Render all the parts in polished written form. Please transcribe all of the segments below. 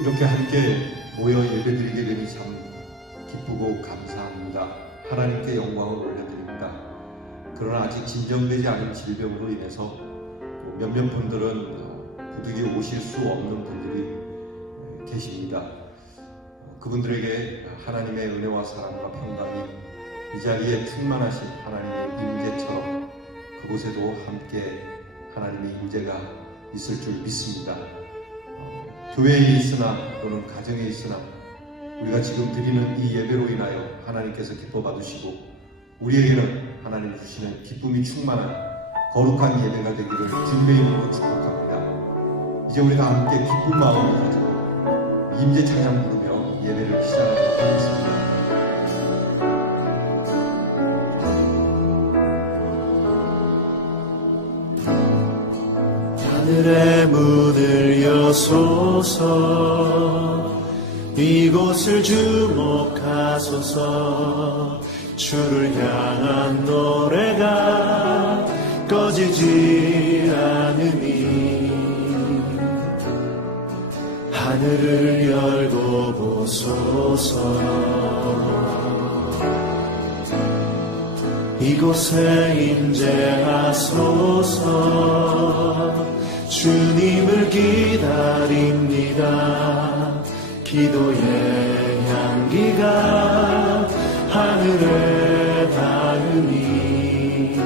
이렇게 함께 모여 예배드리게 되니 참 기쁘고 감사합니다. 하나님께 영광을 올려드립니다. 그러나 아직 진정되지 않은 질병으로 인해서 몇몇 분들은 부득이 오실 수 없는 분들이 계십니다. 그분들에게 하나님의 은혜와 사랑과 평강이 이 자리에 충만하신 하나님의 임재처럼 그곳에도 함께 하나님의 임재가 있을 줄 믿습니다. 교회에 있으나 또는 가정에 있으나 우리가 지금 드리는 이 예배로 인하여 하나님께서 기뻐 받으시고 우리에게는 하나님 주시는 기쁨이 충만한 거룩한 예배가 되기를 주님의 이름으로 축복합니다. 이제 우리가 함께 기쁜 마음을 가지고 임재 찬양 부르며 예배를 시작하도록 하겠습니다. 하늘의 문을 여소서, 이곳을 주목하소서. 주를 향한 노래가 꺼지지 않으니 하늘을 열고 보소서. 이곳에 임재하소서. 주님을 기다립니다. 기도의 향기가 하늘에 닿으니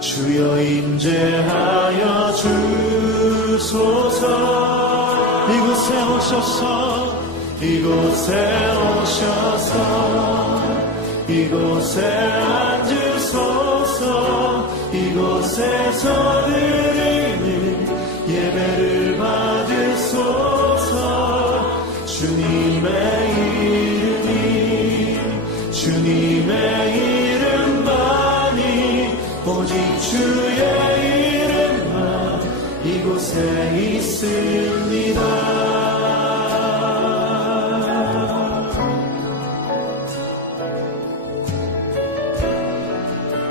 주여 임재하여 주소서. 이곳에 오셔서, 이곳에 오셔서, 이곳에 앉으소서. 이곳에서 드리는 예배를 받으소서. 주님의 이름이, 주님의 이름만이, 오직 주의 이름만 이곳에 있습니다.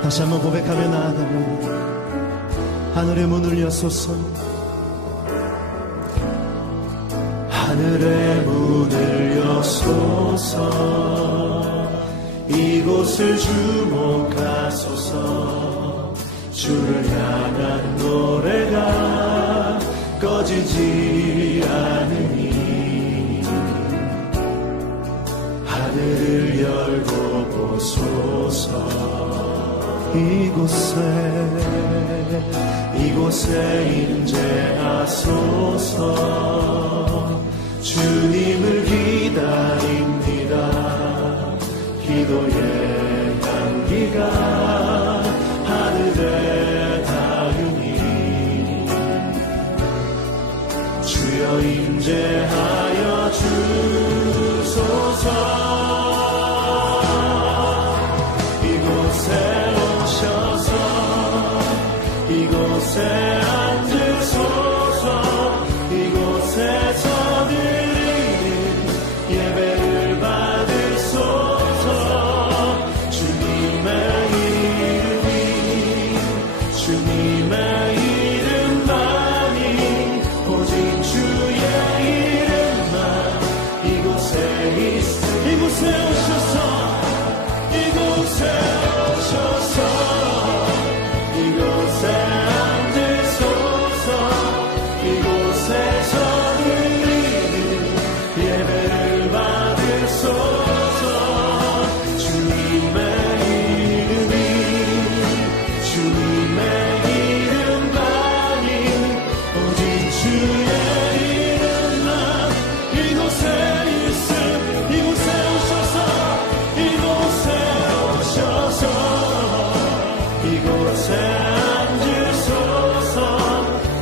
다시 한번 고백하며 나아가면 하늘의 문을 여소서. 하늘의 문을 여소서. 이곳을 주목하소서. 주를 향한 노래가 꺼지지 않으니 하늘을 열고 보소서. 이곳에 임재하소서. 주님을 기다립니다. 기도의 향기가 하늘에 닿으니 주여 임재하여 주소서. 이곳에 앉으소서. 이곳에서 드리는 예배를 받으소서. 주님의 이름이, 주님의 이름만이, 오직 주의 이름만 이곳에 있으니 이곳에 오셔서, 이곳에 오셔서, 이곳에 앉으소서. 이곳에서 드리는 예배를 받으소서. 주님의 이름이, 주님의 이름만이, 오직 주의 이름만 이곳에 있음. 이곳에 오셔서, 이곳에 오셔서, 이곳에 앉으소서.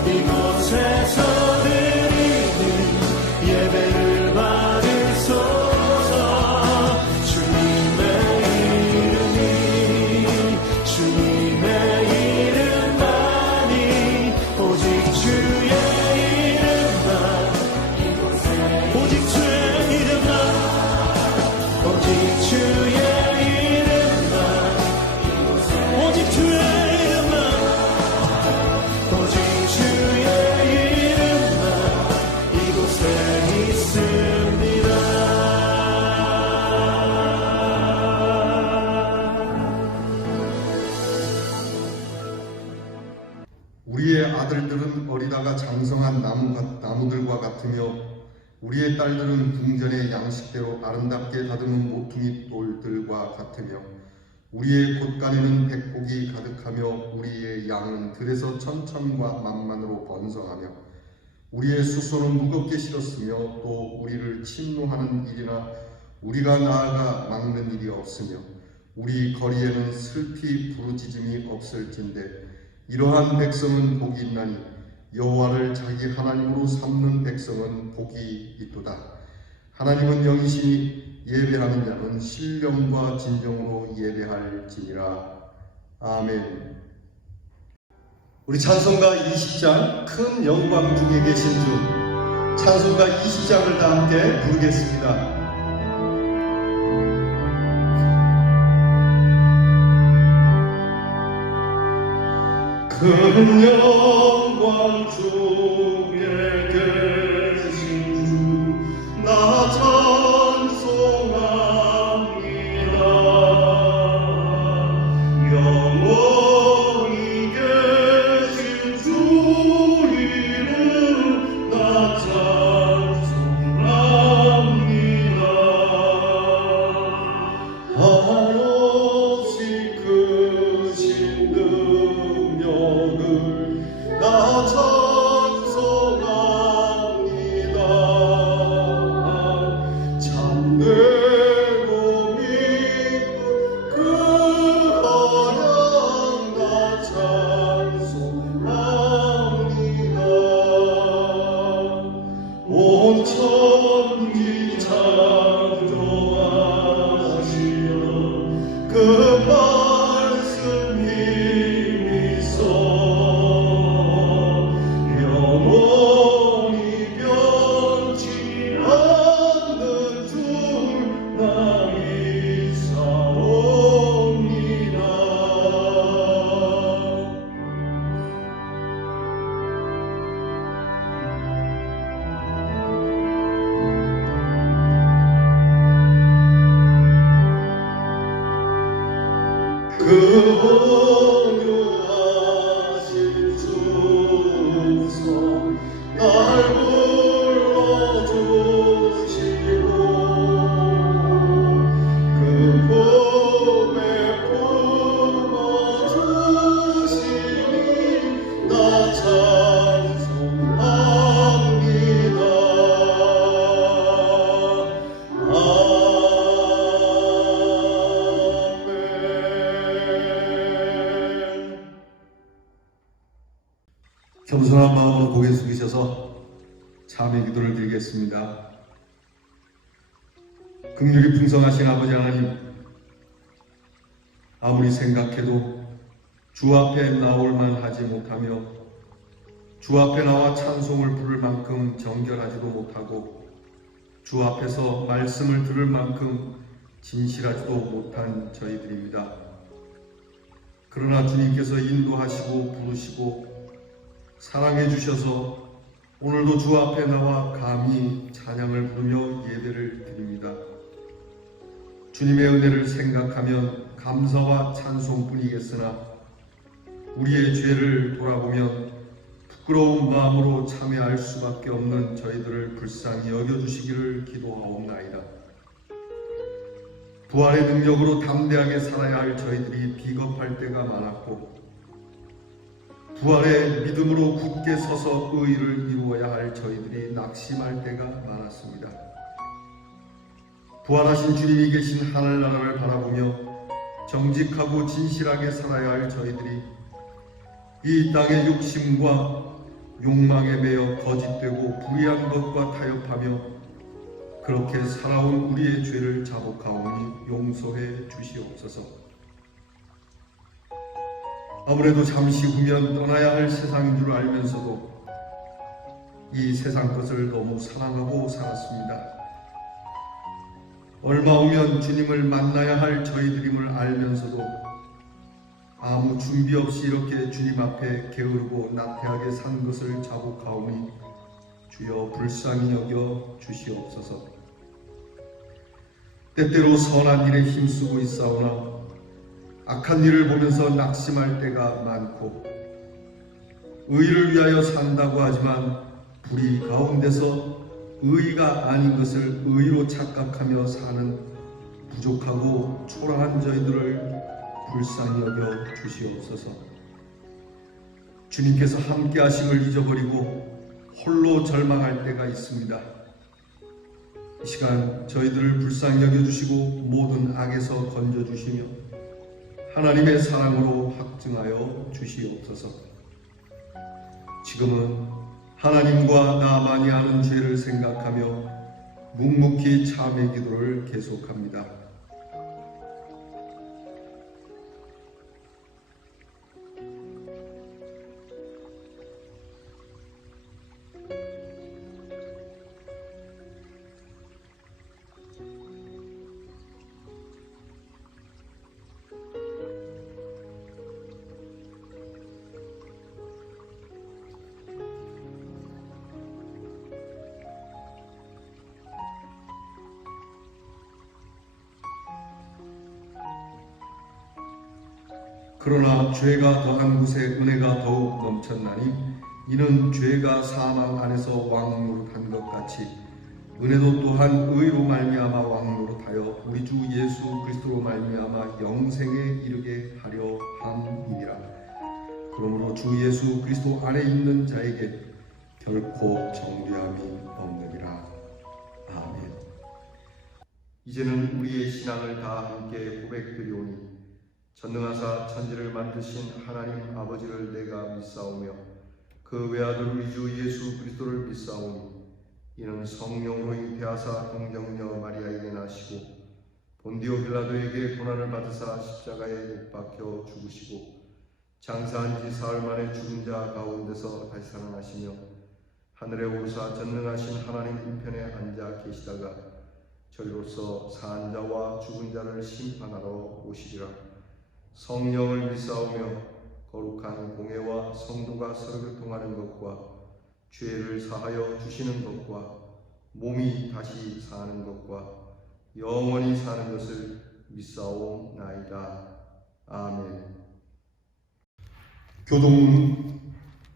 이곳에서 드리는 예배를 받으소서. 주님의 이름이, 주님의 이름만이, 오직 주의 이름만, 오직 주의 이름만, 오직 주의 이름만, 오직 주의 이름만 우리의 아들들은 어리다가 장성한 나무들과 같으며 우리의 딸들은 궁전의 양식대로 아름답게 다듬은 모퉁이 돌들과 같으며 우리의 곳간에는 백곡이 가득하며 우리의 양은 들에서 천천과 만만으로 번성하며 우리의 수소는 무겁게 실었으며 또 우리를 침노하는 일이나 우리가 나아가 막는 일이 없으며 우리 거리에는 슬피 부르짖음이 없을진데 이러한 백성은 복이 있나니 여호와를 자기 하나님으로 삼는 백성은 복이 있도다. 하나님은 영이시니 예배하는 자는 신령과 진정으로 예배할지니라. 아멘. 우리 찬송가 20장 큰 영광 중에 계신 주, 찬송가 20장을 다 함께 부르겠습니다. 큰 영광 중에 계신 주, 나 찬송합니다. 영원히 계신 주 이름 나 찬송합니다. 한없이 크신 나 찬송합니다. 참되고 믿고 그 하나님 나 찬송합니다. 온 천지 창조하시는 그 말씀 힘이서 그 온유하신 주성 날 불러주시고 그 품에 품어주시니 나 찬송합니다. 겸손한 마음으로 고개 숙이셔서 참회 기도를 드리겠습니다. 긍휼이 풍성하신 아버지 하나님, 아무리 생각해도 주 앞에 나올만 하지 못하며 주 앞에 나와 찬송을 부를 만큼 정결하지도 못하고 주 앞에서 말씀을 들을 만큼 진실하지도 못한 저희들입니다. 그러나 주님께서 인도하시고 부르시고 사랑해 주셔서 오늘도 주 앞에 나와 감히 찬양을 부르며 예배를 드립니다. 주님의 은혜를 생각하면 감사와 찬송뿐이겠으나 우리의 죄를 돌아보면 부끄러운 마음으로 참여할 수밖에 없는 저희들을 불쌍히 여겨주시기를 기도하옵나이다. 부활의 능력으로 담대하게 살아야 할 저희들이 비겁할 때가 많았고 부활의 믿음으로 굳게 서서 의를 이루어야 할 저희들이 낙심할 때가 많았습니다. 부활하신 주님이 계신 하늘나라를 바라보며 정직하고 진실하게 살아야 할 저희들이 이 땅의 욕심과 욕망에 매여 거짓되고 불의한 것과 타협하며 그렇게 살아온 우리의 죄를 자복하오니 용서해 주시옵소서. 아무래도 잠시 후면 떠나야 할 세상인 줄 알면서도 이 세상 것을 너무 사랑하고 살았습니다. 얼마 후면 주님을 만나야 할 저희들임을 알면서도 아무 준비 없이 이렇게 주님 앞에 게으르고 나태하게 산 것을 자복하오니 주여 불쌍히 여겨 주시옵소서. 때때로 선한 일에 힘쓰고 있사오나 악한 일을 보면서 낙심할 때가 많고 의를 위하여 산다고 하지만 불의 가운데서 의가 아닌 것을 의로 착각하며 사는 부족하고 초라한 저희들을 불쌍히 여겨 주시옵소서. 주님께서 함께 하심을 잊어버리고 홀로 절망할 때가 있습니다. 이 시간 저희들을 불쌍히 여겨주시고 모든 악에서 건져주시며 하나님의 사랑으로 확증하여 주시옵소서. 지금은 하나님과 나만이 하는 죄를 생각하며 묵묵히 참회 기도를 계속합니다. 그러나 죄가 더한 곳에 은혜가 더욱 넘쳤나니 이는 죄가 사망 안에서 왕노릇한 것 같이 은혜도 또한 의로 말미암아 왕노릇하여 우리 주 예수 그리스도로 말미암아 영생에 이르게 하려 함이니라. 그러므로 주 예수 그리스도 안에 있는 자에게 결코 정죄함이 없느니라. 아멘. 이제는 우리의 신앙을 다 함께 고백드리오니 전능하사 천지를 만드신 하나님 아버지를 내가 믿사오며 그 외아들 우리 주 예수 그리스도를 믿사오니 이는 성령으로 잉태하사 동정녀 마리아에게 나시고 본디오 빌라도에게 고난을 받으사 십자가에 못 박혀 죽으시고 장사한 지 사흘 만에 죽은 자 가운데서 다시 살아나시며 하늘에 오르사 전능하신 하나님 우편에 앉아 계시다가 저리로서 사한 자와 죽은 자를 심판하러 오시리라. 성령을 믿사오며 거룩한 공회와 성도가 서로 교통하는 것과 죄를 사하여 주시는 것과 몸이 다시 사는 것과 영원히 사는 것을 믿사오나이다. 아멘. 교동문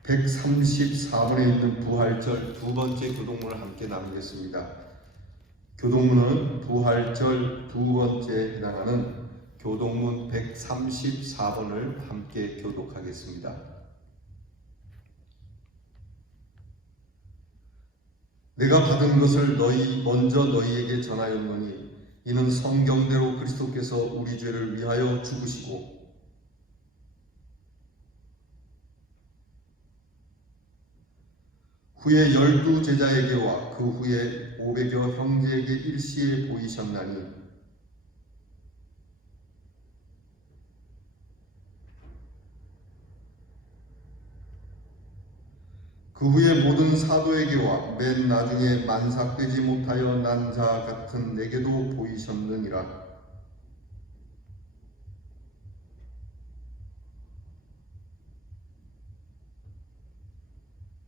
134번에 있는 부활절 두 번째 교동문을 함께 나누겠습니다. 교동문은 부활절 두 번째에 해당하는 교동문 134번을 함께 교독하겠습니다. 내가 받은 것을 먼저 너희에게 전하였노니 이는 성경대로 그리스도께서 우리 죄를 위하여 죽으시고 후에 12 제자에게와 그 후에 500여 형제에게 일시에 보이셨나니 그 후에 모든 사도에게와 맨 나중에 만삭되지 못하여 난 자 같은 내게도 보이셨느니라.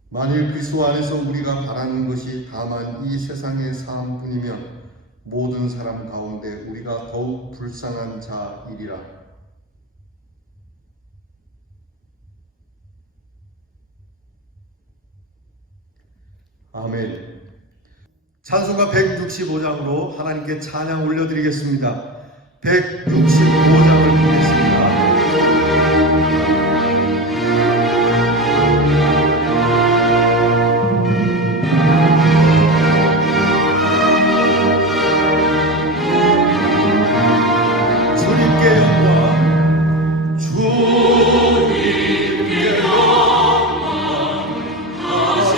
만일 그리스도 안에서 우리가 바라는 것이 다만 이 세상의 사함뿐이면 모든 사람 가운데 우리가 더욱 불쌍한 자이리라. 아멘. 찬송가 165장으로 하나님께 찬양 올려드리겠습니다. 165장을 보겠습니다. 주님께 영광, 주님께 영광, 다시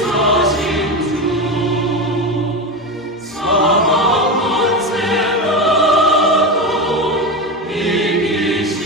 사신 주, 사망 권세라도 이기시오네.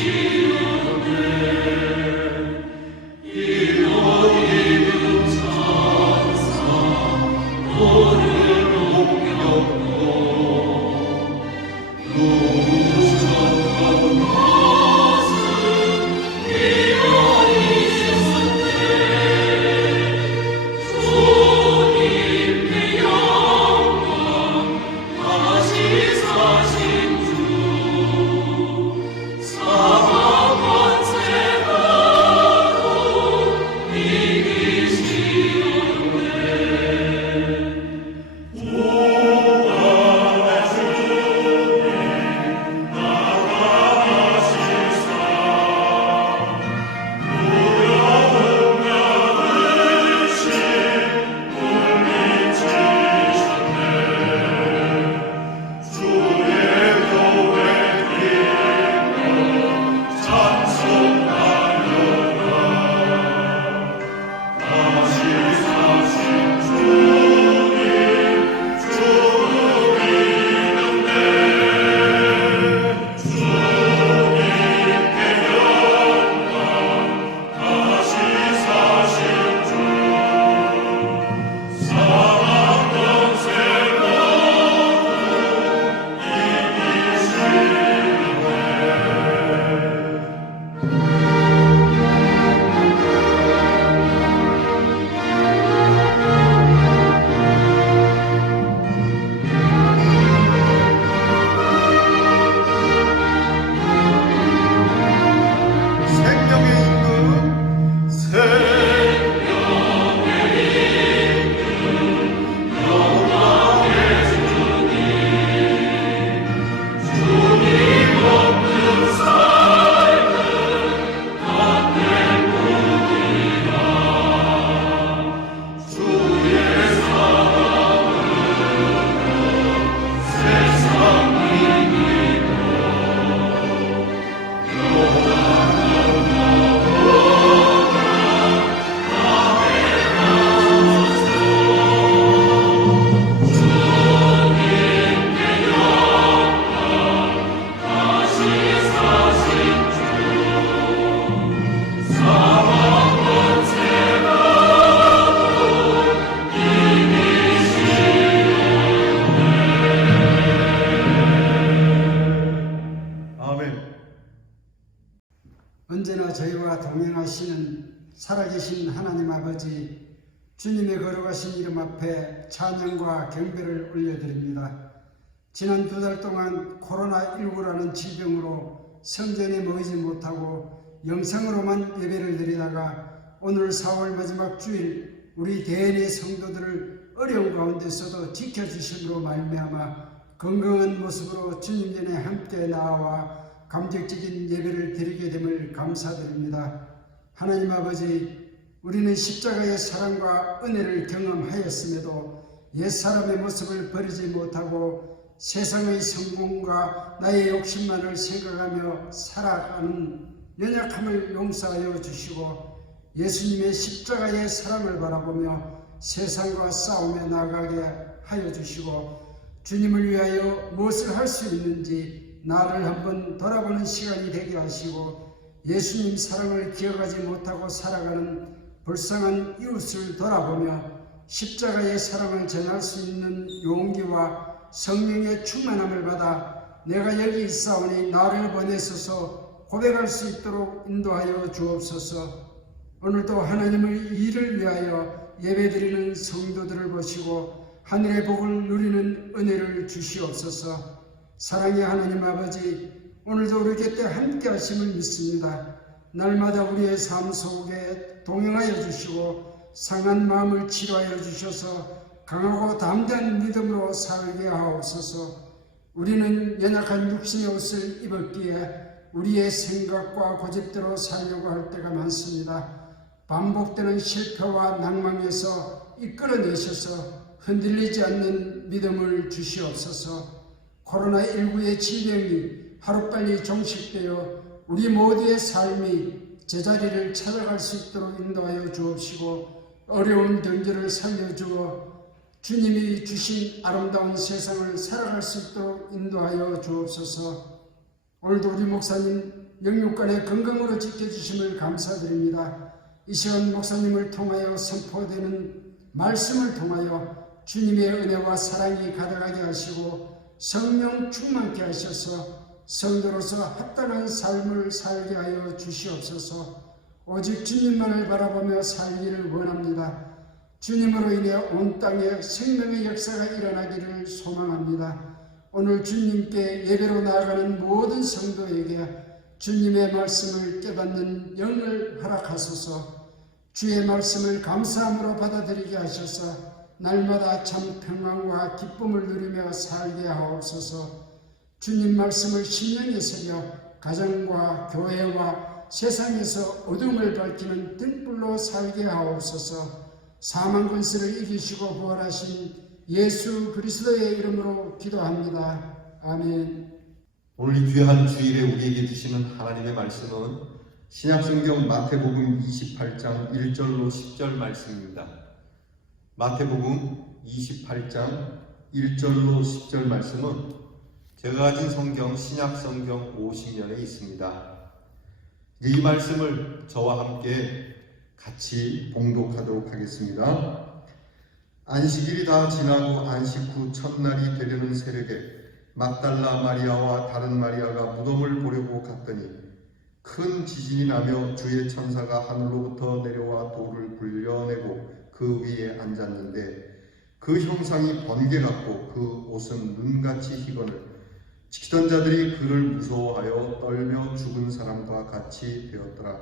인도하시는 살아계신 하나님 아버지, 주님의 거룩하신 이름 앞에 찬양과 경배를 올려드립니다. 지난 2달 동안 코로나19라는 질병으로 성전에 모이지 못하고 영상으로만 예배를 드리다가 오늘 4월 마지막 주일 우리 대인의 성도들을 어려운 가운데서도 지켜주심으로 말미암아 건강한 모습으로 주님 전에 함께 나아와 감격적인 예배를 드리게 됨을 감사드립니다. 하나님 아버지, 우리는 십자가의 사랑과 은혜를 경험하였음에도 옛사람의 모습을 버리지 못하고 세상의 성공과 나의 욕심만을 생각하며 살아가는 연약함을 용서하여 주시고 예수님의 십자가의 사랑을 바라보며 세상과 싸우며 나아가게 하여 주시고 주님을 위하여 무엇을 할 수 있는지 나를 한번 돌아보는 시간이 되게 하시고 예수님 사랑을 기억하지 못하고 살아가는 불쌍한 이웃을 돌아보며 십자가의 사랑을 전할 수 있는 용기와 성령의 충만함을 받아 내가 여기 있사오니 나를 보내소서 고백할 수 있도록 인도하여 주옵소서. 오늘도 하나님의 일을 위하여 예배드리는 성도들을 보시고 하늘의 복을 누리는 은혜를 주시옵소서. 사랑의 하나님 아버지, 오늘도 우리 곁에 함께 하심을 믿습니다. 날마다 우리의 삶 속에 동행하여 주시고 상한 마음을 치료하여 주셔서 강하고 담대한 믿음으로 살게 하옵소서. 우리는 연약한 육신의 옷을 입었기에 우리의 생각과 고집대로 살려고 할 때가 많습니다. 반복되는 실패와 낭망에서 이끌어내셔서 흔들리지 않는 믿음을 주시옵소서. 코로나19의 질병이 하루빨리 종식되어 우리 모두의 삶이 제자리를 찾아갈 수 있도록 인도하여 주옵시고 어려운 경제를 살려주어 주님이 주신 아름다운 세상을 살아갈 수 있도록 인도하여 주옵소서. 오늘도 우리 목사님 영육간의 건강으로 지켜주심을 감사드립니다. 이 시간 목사님을 통하여 선포되는 말씀을 통하여 주님의 은혜와 사랑이 가득하게 하시고 성령 충만케 하셔서 성도로서 합당한 삶을 살게 하여 주시옵소서. 오직 주님만을 바라보며 살기를 원합니다. 주님으로 인해 온 땅에 생명의 역사가 일어나기를 소망합니다. 오늘 주님께 예배로 나아가는 모든 성도에게 주님의 말씀을 깨닫는 영을 허락하소서. 주의 말씀을 감사함으로 받아들이게 하셔서 날마다 참 평안과 기쁨을 누리며 살게 하옵소서. 주님 말씀을 심령에 새겨 가정과 교회와 세상에서 어둠을 밝히는 등불로 살게 하옵소서. 사망 권세를 이기시고 부활하신 예수 그리스도의 이름으로 기도합니다. 아멘. 오늘 이 귀한 주일에 우리에게 주시는 하나님의 말씀은 신약성경 마태복음 28장 1절로 10절 말씀입니다. 마태복음 28장 1절로 10절 말씀은 제가 가진 성경 신약성경 50년에 있습니다. 이 말씀을 저와 함께 같이 봉독하도록 하겠습니다. 안식일이 다 지나고 안식 후 첫날이 되려는 새벽에 막달라 마리아와 다른 마리아가 무덤을 보려고 갔더니 큰 지진이 나며 주의 천사가 하늘로부터 내려와 돌을 굴려내고 그 위에 앉았는데 그 형상이 번개 같고 그 옷은 눈같이 희거늘 지키던 자들이 그를 무서워하여 떨며 죽은 사람과 같이 되었더라.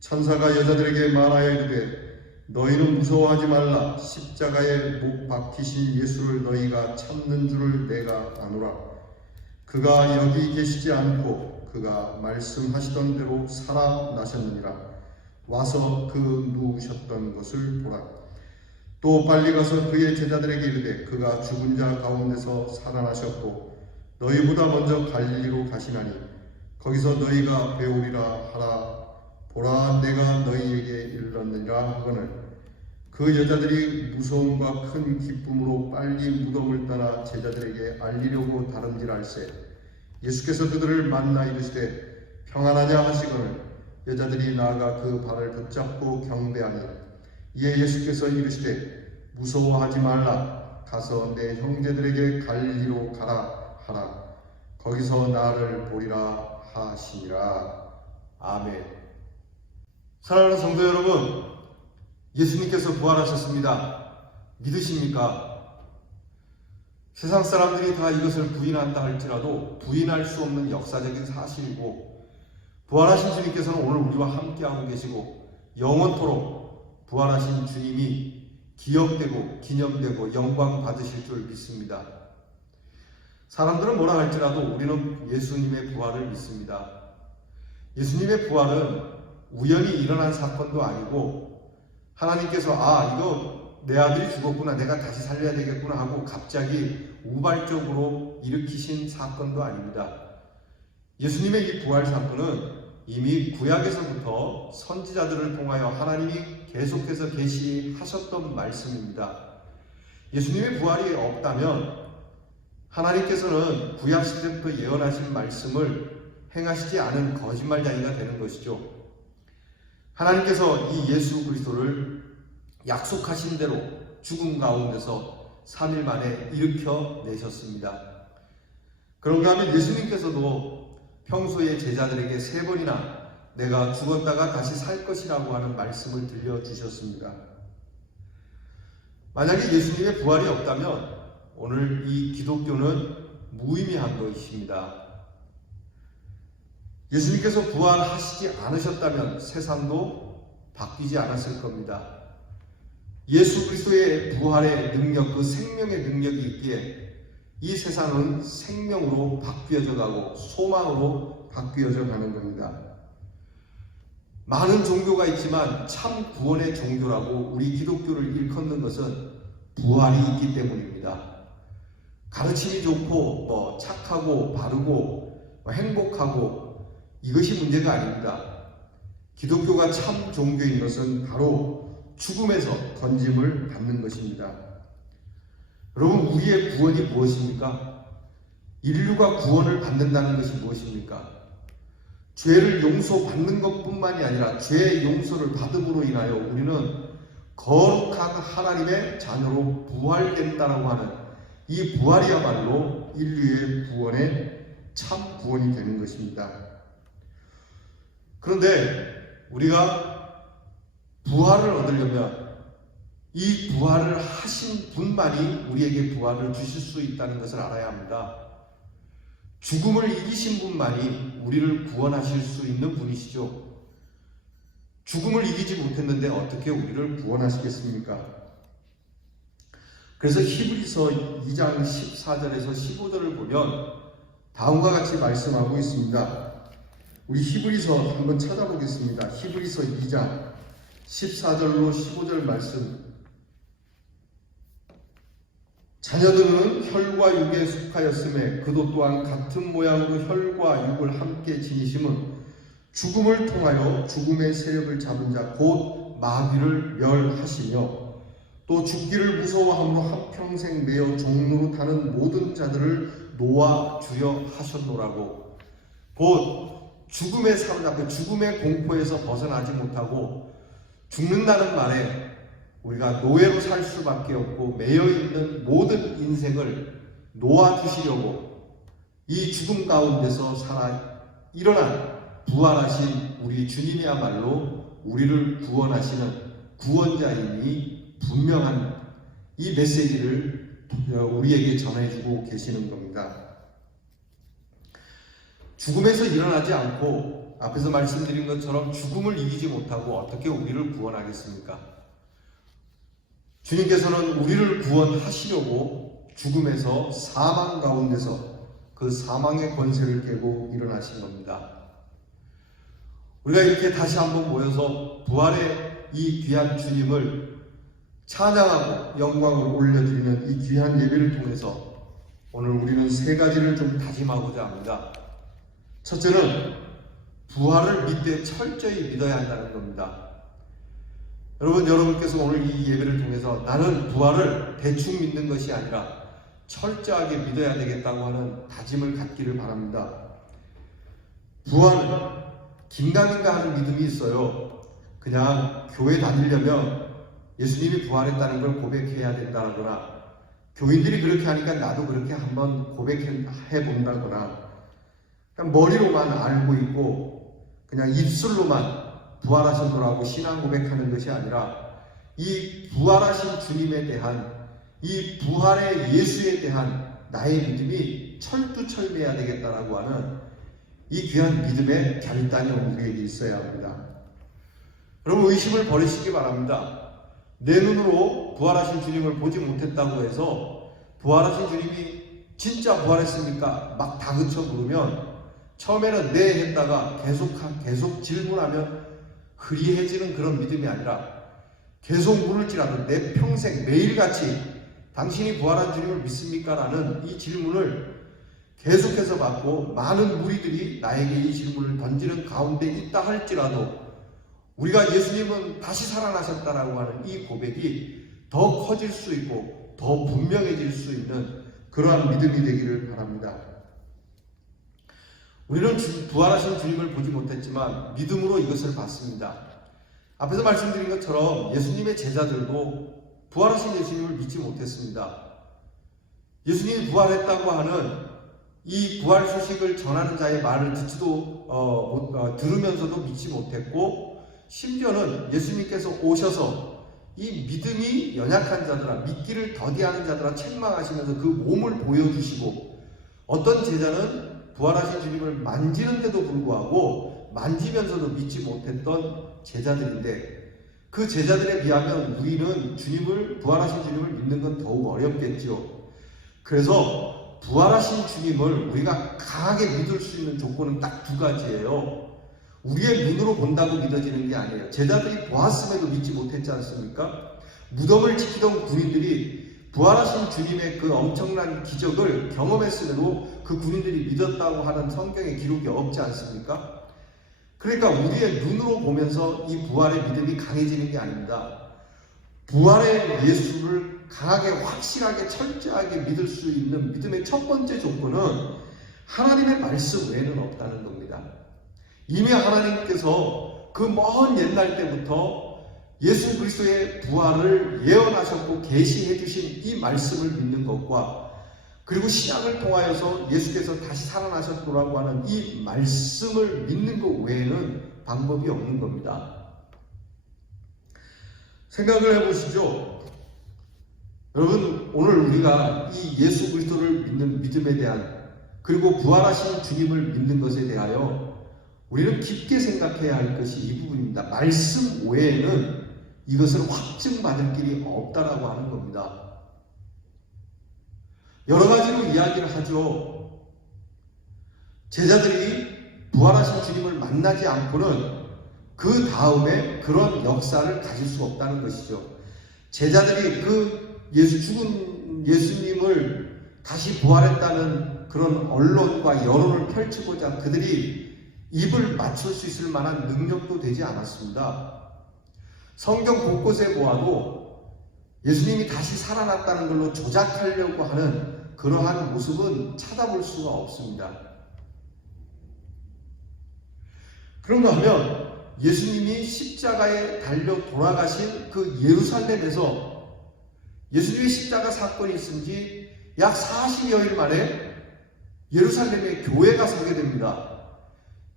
천사가 여자들에게 말하여 이르되 너희는 무서워하지 말라. 십자가에 못 박히신 예수를 너희가 찾는 줄을 내가 아노라. 그가 여기 계시지 않고 그가 말씀하시던 대로 살아나셨느니라. 와서 그 누우셨던 것을 보라. 또 빨리 가서 그의 제자들에게 이르되 그가 죽은 자 가운데서 살아나셨고 너희보다 먼저 갈릴리로 가시나니 거기서 너희가 배우리라 하라. 보라, 내가 너희에게 일렀느니라 하거늘 그 여자들이 무서움과 큰 기쁨으로 빨리 무덤을 떠나 제자들에게 알리려고 다름질할세 예수께서 그들을 만나 이르시되 평안하냐 하시거늘 여자들이 나아가 그 발을 붙잡고 경배하니 이에 예수께서 이르시되 무서워하지 말라. 가서 내 형제들에게 갈릴리로 가라 하라. 거기서 나를 보리라 하시니라. 아멘. 사랑하는 성도 여러분, 예수님께서 부활하셨습니다. 믿으십니까? 세상 사람들이 다 이것을 부인한다 할지라도 부인할 수 없는 역사적인 사실이고, 부활하신 주님께서는 오늘 우리와 함께하고 계시고 영원토록 부활하신 주님이 기억되고 기념되고 영광 받으실 줄 믿습니다. 사람들은 뭐라 할지라도 우리는 예수님의 부활을 믿습니다. 예수님의 부활은 우연히 일어난 사건도 아니고, 하나님께서 이거 내 아들이 죽었구나, 내가 다시 살려야 되겠구나 하고 갑자기 우발적으로 일으키신 사건도 아닙니다. 예수님의 이 부활 사건은 이미 구약에서부터 선지자들을 통하여 하나님이 계속해서 계시하셨던 말씀입니다. 예수님의 부활이 없다면 하나님께서는 구약 시대부터 예언하신 말씀을 행하시지 않은 거짓말쟁이가 되는 것이죠. 하나님께서 이 예수 그리스도를 약속하신 대로 죽음 가운데서 3일 만에 일으켜 내셨습니다. 그런가 하면 예수님께서도 평소에 제자들에게 3번이나 내가 죽었다가 다시 살 것이라고 하는 말씀을 들려주셨습니다. 만약에 예수님의 부활이 없다면 오늘 이 기독교는 무의미한 것입니다. 예수님께서 부활하시지 않으셨다면 세상도 바뀌지 않았을 겁니다. 예수 그리스도의 부활의 능력, 그 생명의 능력이 있기에 이 세상은 생명으로 바뀌어져 가고 소망으로 바뀌어져 가는 겁니다. 많은 종교가 있지만 참 구원의 종교라고 우리 기독교를 일컫는 것은 부활이 있기 때문입니다. 가르침이 좋고 착하고 바르고 행복하고 이것이 문제가 아닙니다. 기독교가 참 종교인 것은 바로 죽음에서 건짐을 받는 것입니다. 여러분, 우리의 구원이 무엇입니까? 인류가 구원을 받는다는 것이 무엇입니까? 죄를 용서받는 것뿐만이 아니라 죄의 용서를 받음으로 인하여 우리는 거룩한 하나님의 자녀로 부활된다라고 하는 이 부활이야말로 인류의 구원의 참 구원이 되는 것입니다. 그런데 우리가 부활을 얻으려면 이 부활을 하신 분만이 우리에게 부활을 주실 수 있다는 것을 알아야 합니다. 죽음을 이기신 분만이 우리를 구원하실 수 있는 분이시죠. 죽음을 이기지 못했는데 어떻게 우리를 구원하시겠습니까? 그래서 히브리서 2장 14절에서 15절을 보면 다음과 같이 말씀하고 있습니다. 우리 히브리서 한번 찾아보겠습니다. 히브리서 2장 14절로 15절 말씀. 자녀들은 혈과 육에 속하였음에 그도 또한 같은 모양으로 혈과 육을 함께 지니심은 죽음을 통하여 죽음의 세력을 잡은 자 곧 마귀를 멸하시며 또 죽기를 무서워함으로 한평생 매어 종로로 타는 모든 자들을 놓아주려 하셨노라고. 곧 죽음에 사로잡혀 죽음의 공포에서 벗어나지 못하고 죽는다는 말에 우리가 노예로 살 수밖에 없고 매여있는 모든 인생을 놓아주시려고 이 죽음 가운데서 살아 일어난 부활하신 우리 주님이야말로 우리를 구원하시는 구원자이니 분명한 이 메시지를 우리에게 전해주고 계시는 겁니다. 죽음에서 일어나지 않고 앞에서 말씀드린 것처럼 죽음을 이기지 못하고 어떻게 우리를 구원하겠습니까? 주님께서는 우리를 구원하시려고 죽음에서 사망 가운데서 그 사망의 권세를 깨고 일어나신 겁니다. 우리가 이렇게 다시 한번 모여서 부활의 이 귀한 주님을 찬양하고 영광을 올려드리는 이 귀한 예배를 통해서 오늘 우리는 3가지를 좀 다짐하고자 합니다. 첫째는 부활을 믿되 철저히 믿어야 한다는 겁니다. 여러분께서 오늘 이 예배를 통해서 나는 부활을 대충 믿는 것이 아니라 철저하게 믿어야 되겠다고 하는 다짐을 갖기를 바랍니다. 부활은 긴가민가 하는 믿음이 있어요. 그냥 교회 다니려면 예수님이 부활했다는 걸 고백해야 된다거나 교인들이 그렇게 하니까 나도 그렇게 한번 고백해 본다거나 그냥 머리로만 알고 있고 그냥 입술로만 부활하신 분하고 신앙 고백하는 것이 아니라 이 부활하신 주님에 대한, 이 부활의 예수에 대한 나의 믿음이 철두철미해야 되겠다라고 하는 이 귀한 믿음의 결단이 우리에게 있어야 합니다. 여러분, 의심을 버리시기 바랍니다. 내 눈으로 부활하신 주님을 보지 못했다고 해서 부활하신 주님이 진짜 부활했습니까? 막 다그쳐 물으면 처음에는 네 했다가 계속 질문하면 흐리해지는 그런 믿음이 아니라 계속 물을지라도 내 평생 매일같이 당신이 부활한 주님을 믿습니까? 라는 이 질문을 계속해서 받고 많은 무리들이 나에게 이 질문을 던지는 가운데 있다 할지라도 우리가 예수님은 다시 살아나셨다라고 하는 이 고백이 더 커질 수 있고 더 분명해질 수 있는 그러한 믿음이 되기를 바랍니다. 우리는 부활하신 주님을 보지 못했지만 믿음으로 이것을 봤습니다. 앞에서 말씀드린 것처럼 예수님의 제자들도 부활하신 예수님을 믿지 못했습니다. 예수님이 부활했다고 하는 이 부활 소식을 전하는 자의 말을 들으면서도 믿지 못했고, 심지어는 예수님께서 오셔서 이 믿음이 연약한 자들아, 믿기를 더디하는 자들아 책망하시면서 그 몸을 보여주시고, 어떤 제자는 부활하신 주님을 만지는데도 불구하고 만지면서도 믿지 못했던 제자들인데, 그 제자들에 비하면 우리는 부활하신 주님을 믿는 건 더욱 어렵겠죠. 그래서 부활하신 주님을 우리가 강하게 믿을 수 있는 조건은 딱 두 가지예요. 우리의 눈으로 본다고 믿어지는 게 아니에요. 제자들이 보았음에도 믿지 못했지 않습니까? 무덤을 지키던 군인들이 부활하신 주님의 그 엄청난 기적을 경험했음에도 그 군인들이 믿었다고 하는 성경의 기록이 없지 않습니까? 그러니까 우리의 눈으로 보면서 이 부활의 믿음이 강해지는 게 아닙니다. 부활의 예수를 강하게, 확실하게, 철저하게 믿을 수 있는 믿음의 첫 번째 조건은 하나님의 말씀 외에는 없다는 겁니다. 이미 하나님께서 그 먼 옛날 때부터 예수 그리스도의 부활을 예언하셨고 계시해 주신 이 말씀을 믿는 것과, 그리고 신약을 통하여서 예수께서 다시 살아나셨다고 하는 이 말씀을 믿는 것 외에는 방법이 없는 겁니다. 생각을 해보시죠. 여러분, 오늘 우리가 이 예수 그리스도를 믿는 믿음에 대한, 그리고 부활하신 주님을 믿는 것에 대하여 우리는 깊게 생각해야 할 것이 이 부분입니다. 말씀 외에는 이것을 확증받을 길이 없다라고 하는 겁니다. 여러 가지로 이야기를 하죠. 제자들이 부활하신 주님을 만나지 않고는 그 다음에 그런 역사를 가질 수 없다는 것이죠. 제자들이 그 죽은 예수님을 다시 부활했다는 그런 언론과 여론을 펼치고자 그들이 입을 맞출 수 있을 만한 능력도 되지 않았습니다. 성경 곳곳에 보아도 예수님이 다시 살아났다는 걸로 조작하려고 하는 그러한 모습은 찾아볼 수가 없습니다. 그런가 하면 예수님이 십자가에 달려 돌아가신 그 예루살렘에서 예수님의 십자가 사건이 있은 지 약 40여일 만에 예루살렘에 교회가 서게 됩니다.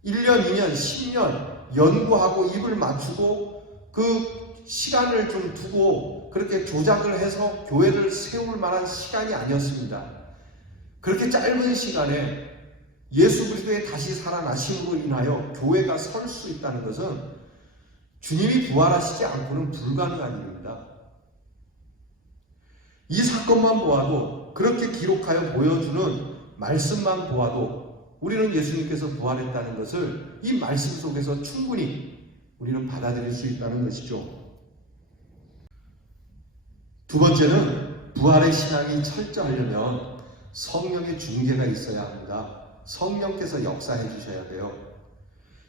1년, 2년, 10년 연구하고 입을 맞추고 그 시간을 좀 두고 그렇게 조작을 해서 교회를 세울 만한 시간이 아니었습니다. 그렇게 짧은 시간에 예수 그리스도의 다시 살아나심으로 인하여 교회가 설 수 있다는 것은 주님이 부활하시지 않고는 불가능한 일입니다. 이 사건만 보아도, 그렇게 기록하여 보여주는 말씀만 보아도 우리는 예수님께서 부활했다는 것을 이 말씀 속에서 충분히 우리는 받아들일 수 있다는 것이죠. 두 번째는 부활의 신앙이 철저하려면 성령의 중재가 있어야 합니다. 성령께서 역사해 주셔야 돼요.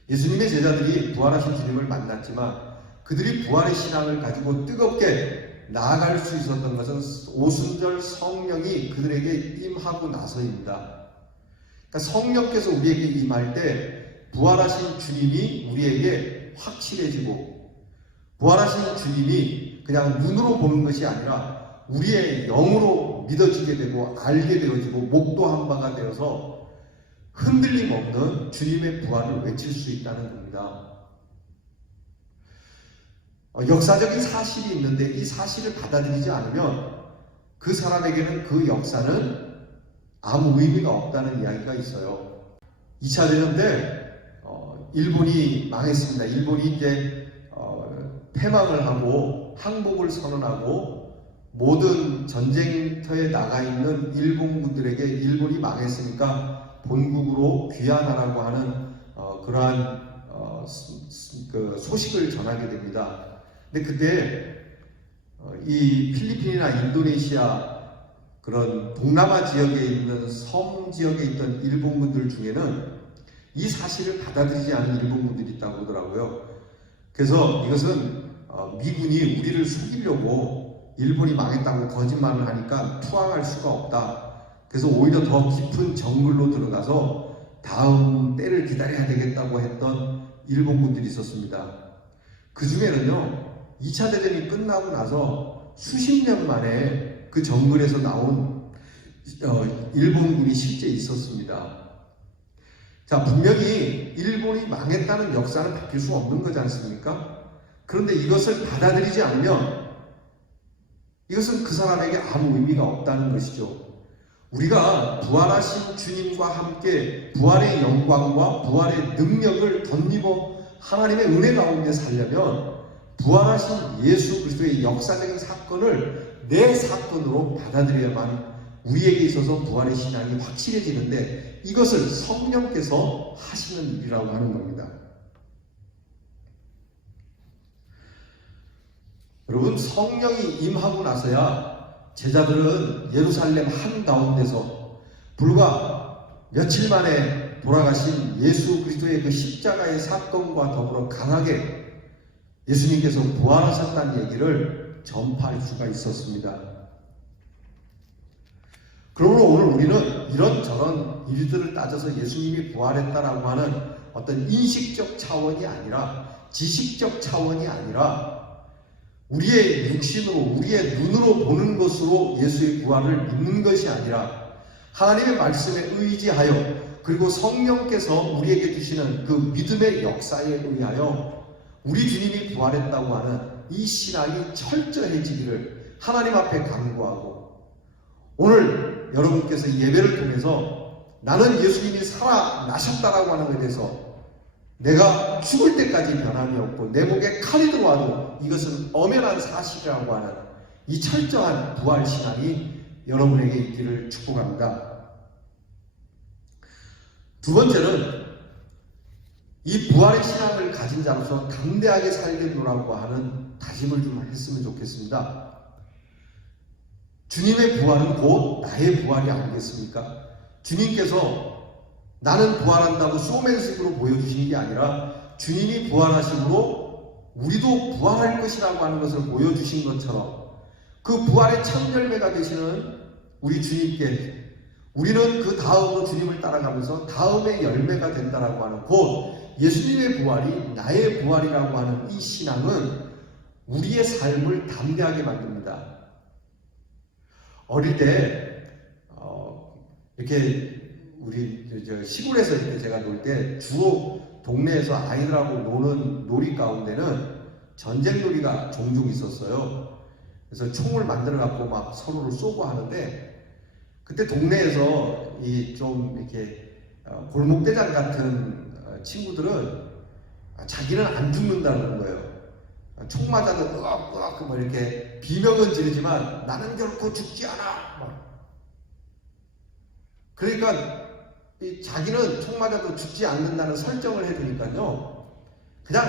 예수님의 제자들이 부활하신 주님을 만났지만 그들이 부활의 신앙을 가지고 뜨겁게 나아갈 수 있었던 것은 오순절 성령이 그들에게 임하고 나서입니다. 그러니까 성령께서 우리에게 임할 때 부활하신 주님이 우리에게 확실해지고, 부활하신 주님이 그냥 눈으로 보는 것이 아니라 우리의 영으로 믿어지게 되고 알게 되어지고 목도한 바가 되어서 흔들림 없는 주님의 부활을 외칠 수 있다는 겁니다. 역사적인 사실이 있는데 이 사실을 받아들이지 않으면 그 사람에게는 그 역사는 아무 의미가 없다는 이야기가 있어요. 2차 대전 때 일본이 망했습니다. 일본이 이제 패망을 하고 항복을 선언하고 모든 전쟁터에 나가 있는 일본군들에게 일본이 망했으니까 본국으로 귀환하라고 하는 그러한 그 소식을 전하게 됩니다. 근데 그때 이 필리핀이나 인도네시아 그런 동남아 지역에 있는 섬 지역에 있던 일본군들 중에는 이 사실을 받아들이지 않은 일본군들이 있다고 그러더라고요. 그래서 이것은 미군이 우리를 속이려고 일본이 망했다고 거짓말을 하니까 투항할 수가 없다. 그래서 오히려 더 깊은 정글로 들어가서 다음 때를 기다려야 되겠다고 했던 일본군들이 있었습니다. 그 중에는요, 2차 대전이 끝나고 나서 수십 년 만에 그 정글에서 나온 일본군이 실제 있었습니다. 자, 분명히 일본이 망했다는 역사는 바뀔 수 없는 거지 않습니까? 그런데 이것을 받아들이지 않으면 이것은 그 사람에게 아무 의미가 없다는 것이죠. 우리가 부활하신 주님과 함께 부활의 영광과 부활의 능력을 덧입어 하나님의 은혜 가운데 살려면 부활하신 예수 그리스도의 역사적인 사건을 내 사건으로 받아들여야만 우리에게 있어서 부활의 신앙이 확실해지는데 이것을 성령께서 하시는 일이라고 하는 겁니다. 여러분, 성령이 임하고 나서야 제자들은 예루살렘 한가운데서 불과 며칠 만에 돌아가신 예수 그리스도의 그 십자가의 사건과 더불어 강하게 예수님께서 부활하셨다는 얘기를 전파할 수가 있었습니다. 그러므로 오늘 우리는 이런저런 일들을 따져서 예수님이 부활했다라고 하는 어떤 인식적 차원이 아니라 지식적 차원이 아니라 우리의 육신으로 우리의 눈으로 보는 것으로 예수의 부활을 믿는 것이 아니라 하나님의 말씀에 의지하여 그리고 성령께서 우리에게 주시는 그 믿음의 역사에 의하여 우리 주님이 부활했다고 하는 이 신앙이 철저해지기를 하나님 앞에 간구하고 오늘 여러분께서 예배를 통해서 나는 예수님이 살아나셨다라고 하는 것에 대해서 내가 죽을 때까지 변함이 없고 내 목에 칼이 들어와도 이것은 엄연한 사실이라고 하는 이 철저한 부활 신앙이 여러분에게 있기를 축복합니다. 두 번째는 이 부활의 신앙을 가진 자로서 담대하게 살겠노라고 하는 다짐을 좀 했으면 좋겠습니다. 주님의 부활은 곧 나의 부활이 아니겠습니까? 주님께서 나는 부활한다고 쇼맨식으로 보여주시는 게 아니라 주님이 부활하심으로 우리도 부활할 것이라고 하는 것을 보여주신 것처럼 그 부활의 첫 열매가 되시는 우리 주님께 우리는 그 다음으로 주님을 따라가면서 다음의 열매가 된다라고 하는 곧 예수님의 부활이 나의 부활이라고 하는 이 신앙은 우리의 삶을 담대하게 만듭니다. 어릴 때 이렇게 우리 시골에서 이렇게 제가 놀 때 주로 동네에서 아이들하고 노는 놀이 가운데는 전쟁놀이가 종종 있었어요. 그래서 총을 만들어 갖고 막 서로를 쏘고 하는데 그때 동네에서 이 좀 이렇게 골목대장 같은 친구들은 자기는 안 죽는다는 거예요. 총 맞아도 으악 뭐 이렇게 비명은 지르지만 나는 결코 죽지 않아. 그러니까 자기는 총 맞아도 죽지 않는다는 설정을 해두니까요. 그냥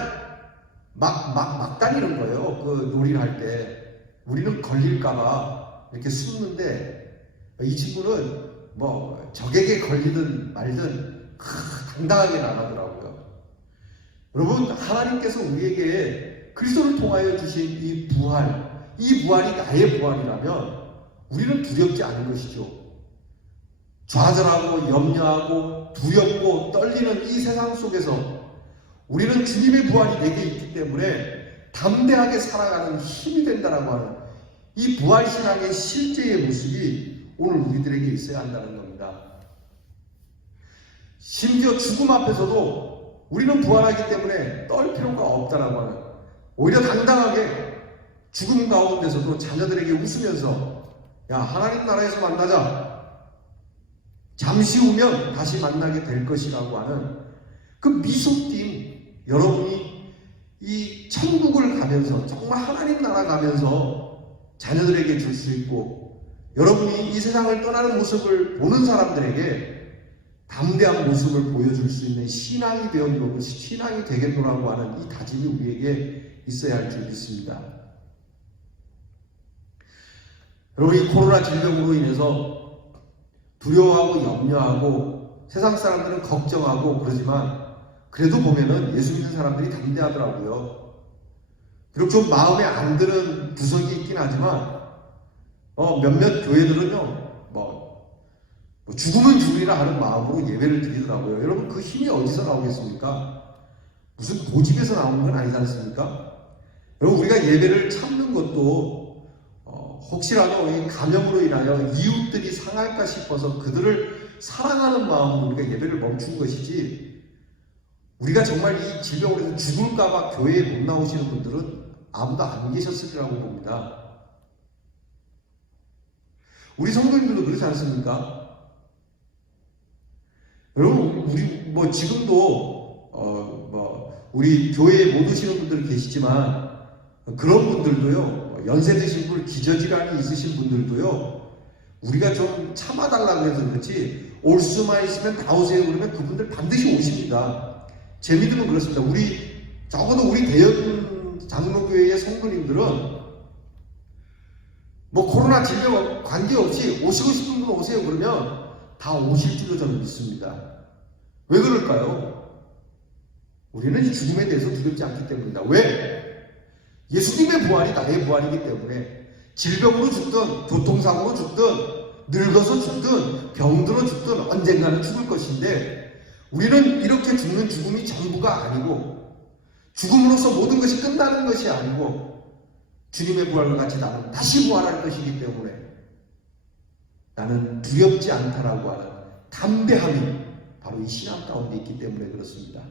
막 다니는 거예요. 그 놀이를 할 때. 우리는 걸릴까봐 이렇게 숨는데 이 친구는 뭐 적에게 걸리든 말든 당당하게 나가더라고요. 여러분, 하나님께서 우리에게 그리스도를 통하여 주신 이 부활이 나의 부활이라면 우리는 두렵지 않은 것이죠. 좌절하고 염려하고 두렵고 떨리는 이 세상 속에서 우리는 주님의 부활이 내게 있기 때문에 담대하게 살아가는 힘이 된다라고 하는 이 부활신앙의 실제의 모습이 오늘 우리들에게 있어야 한다는 겁니다. 심지어 죽음 앞에서도 우리는 부활하기 때문에 떨 필요가 없다라고 하는 오히려 당당하게 죽음 가운데서도 자녀들에게 웃으면서 야, 하나님 나라에서 만나자. 잠시 후면 다시 만나게 될 것이라고 하는 그 미소 띈 여러분이 이 천국을 가면서 정말 하나님 나라 가면서 자녀들에게 줄 수 있고 여러분이 이 세상을 떠나는 모습을 보는 사람들에게 담대한 모습을 보여줄 수 있는 신앙이 신앙이 되겠노라고 하는 이 다짐이 우리에게 있어야 할 줄 믿습니다. 여러분, 이 코로나 질병으로 인해서 두려워하고 염려하고 세상 사람들은 걱정하고 그러지만 그래도 보면은 예수 믿는 사람들이 담대하더라고요. 비록 좀 마음에 안 드는 구석이 있긴 하지만 몇몇 교회들은요 죽으면 죽으리라 하는 마음으로 예배를 드리더라고요. 여러분, 그 힘이 어디서 나오겠습니까? 무슨 고집에서 나오는 건 아니지 않습니까? 여러분, 우리가 예배를 참는 것도 혹시라도 감염으로 인하여 이웃들이 상할까 싶어서 그들을 사랑하는 마음으로 우리가 예배를 멈춘 것이지, 우리가 정말 이 질병으로 해서 죽을까봐 교회에 못 나오시는 분들은 아무도 안 계셨으리라고 봅니다. 우리 성도님들도 그렇지 않습니까? 여러분, 우리 지금도 우리 교회에 못 오시는 분들 계시지만 그런 분들도요, 연세 드신 분, 기저질환이 있으신 분들도요, 우리가 좀 참아달라고 해서 그렇지 올 수만 있으면 다 오세요 그러면 그분들 반드시 오십니다. 제 믿음은 그렇습니다. 적어도 우리 대형 장로교회의 성도님들은 코로나 질병 관계없이 오시고 싶은 분 오세요 그러면 다 오실 줄로 저는 믿습니다. 왜 그럴까요? 우리는 이 죽음에 대해서 두렵지 않기 때문입니다. 왜? 예수님의 부활이 나의 부활이기 때문에 질병으로 죽든 교통사고로 죽든 늙어서 죽든 병들어 죽든 언젠가는 죽을 것인데 우리는 이렇게 죽는 죽음이 전부가 아니고 죽음으로써 모든 것이 끝나는 것이 아니고 주님의 부활과 같이 나는 다시 부활할 것이기 때문에 나는 두렵지 않다라고 하는 담대함이 바로 이 신앙 가운데 있기 때문에 그렇습니다.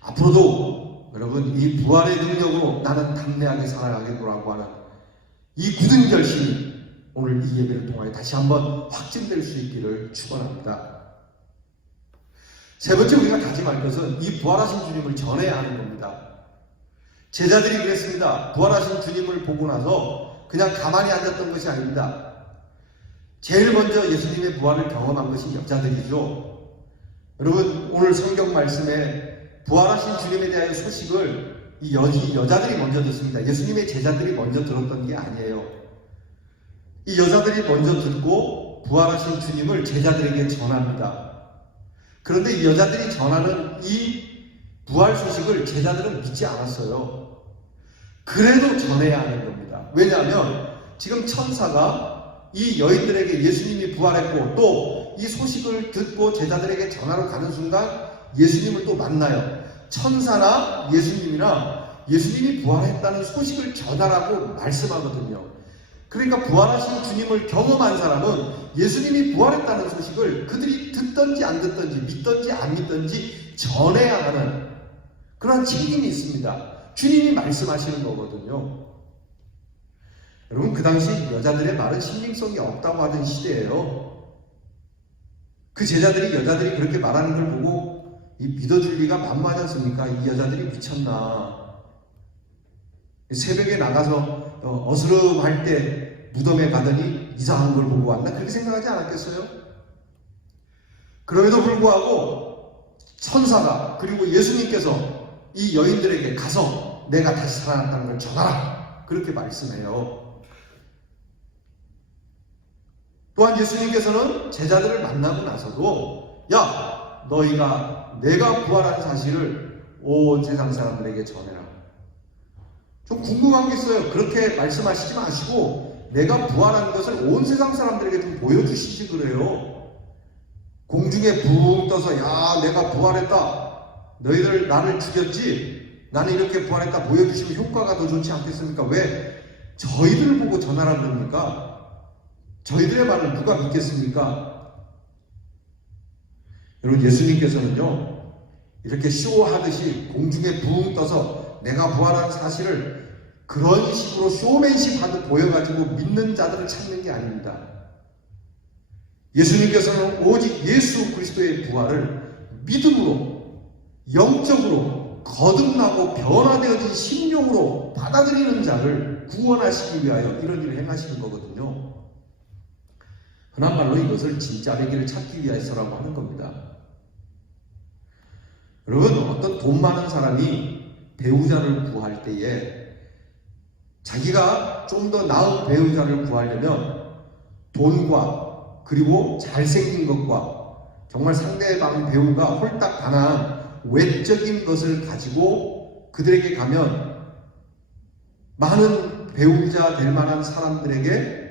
앞으로도 여러분, 이 부활의 능력으로 나는 담대하게 살아가겠노라고 하는 이 굳은 결심이 오늘 이 예배를 통하여 다시 한번 확증될 수 있기를 축원합니다. 세 번째 우리가 다짐할 것은 이 부활하신 주님을 전해야 하는 겁니다. 제자들이 그랬습니다. 부활하신 주님을 보고 나서 그냥 가만히 앉았던 것이 아닙니다. 제일 먼저 예수님의 부활을 경험한 것이 여자들이죠. 여러분, 오늘 성경 말씀에 부활하신 주님에 대한 소식을 이 여자들이 먼저 듣습니다. 예수님의 제자들이 먼저 들었던 게 아니에요. 이 여자들이 먼저 듣고 부활하신 주님을 제자들에게 전합니다. 그런데 이 여자들이 전하는 이 부활 소식을 제자들은 믿지 않았어요. 그래도 전해야 하는 겁니다. 왜냐하면 지금 천사가 이 여인들에게 예수님이 부활했고 또 이 소식을 듣고 제자들에게 전하러 가는 순간 예수님을 또 만나요. 천사나 예수님이나 예수님이 부활했다는 소식을 전하라고 말씀하거든요. 그러니까 부활하신 주님을 경험한 사람은 예수님이 부활했다는 소식을 그들이 듣든지 안 듣든지 믿든지 안 믿든지 전해야 하는 그런 책임이 있습니다. 주님이 말씀하시는 거거든요. 여러분, 그 당시 여자들의 말은 신빙성이 없다고 하던 시대예요. 그 제자들이 여자들이 그렇게 말하는 걸 보고 믿어줄 리가 만무하지 않습니까? 이 여자들이 미쳤나. 새벽에 나가서 어스름할 때 무덤에 가더니 이상한 걸 보고 왔나? 그렇게 생각하지 않았겠어요? 그럼에도 불구하고 천사가 그리고 예수님께서 이 여인들에게 가서 내가 다시 살아났다는 걸 전하라. 그렇게 말씀해요. 또한 예수님께서는 제자들을 만나고 나서도 야, 너희가 내가 부활한 사실을 온 세상 사람들에게 전해라. 좀 궁금한 게 있어요. 그렇게 말씀하시지 마시고 내가 부활한 것을 온 세상 사람들에게 좀 보여주시지 그래요. 공중에 붕 떠서 야, 내가 부활했다. 너희들 나를 죽였지. 나는 이렇게 부활했다 보여주시면 효과가 더 좋지 않겠습니까? 왜 저희들을 보고 전하라 그럽니까? 저희들의 말을 누가 믿겠습니까? 여러분, 예수님께서는요 이렇게 쇼하듯이 공중에 붕 떠서 내가 부활한 사실을 그런 식으로 쇼맨십 하듯 보여가지고 믿는 자들을 찾는 게 아닙니다. 예수님께서는 오직 예수 그리스도의 부활을 믿음으로, 영적으로 거듭나고 변화되어진 심령으로 받아들이는 자를 구원하시기 위하여 이런 일을 행하시는 거거든요. 흔한 말로 이것을 진짜 되기를 찾기 위해서라고 하는 겁니다. 여러분, 어떤 돈 많은 사람이 배우자를 구할 때에 자기가 좀 더 나은 배우자를 구하려면 돈과 그리고 잘생긴 것과 정말 상대방 배우가 홀딱 반한 외적인 것을 가지고 그들에게 가면 많은 배우자 될 만한 사람들에게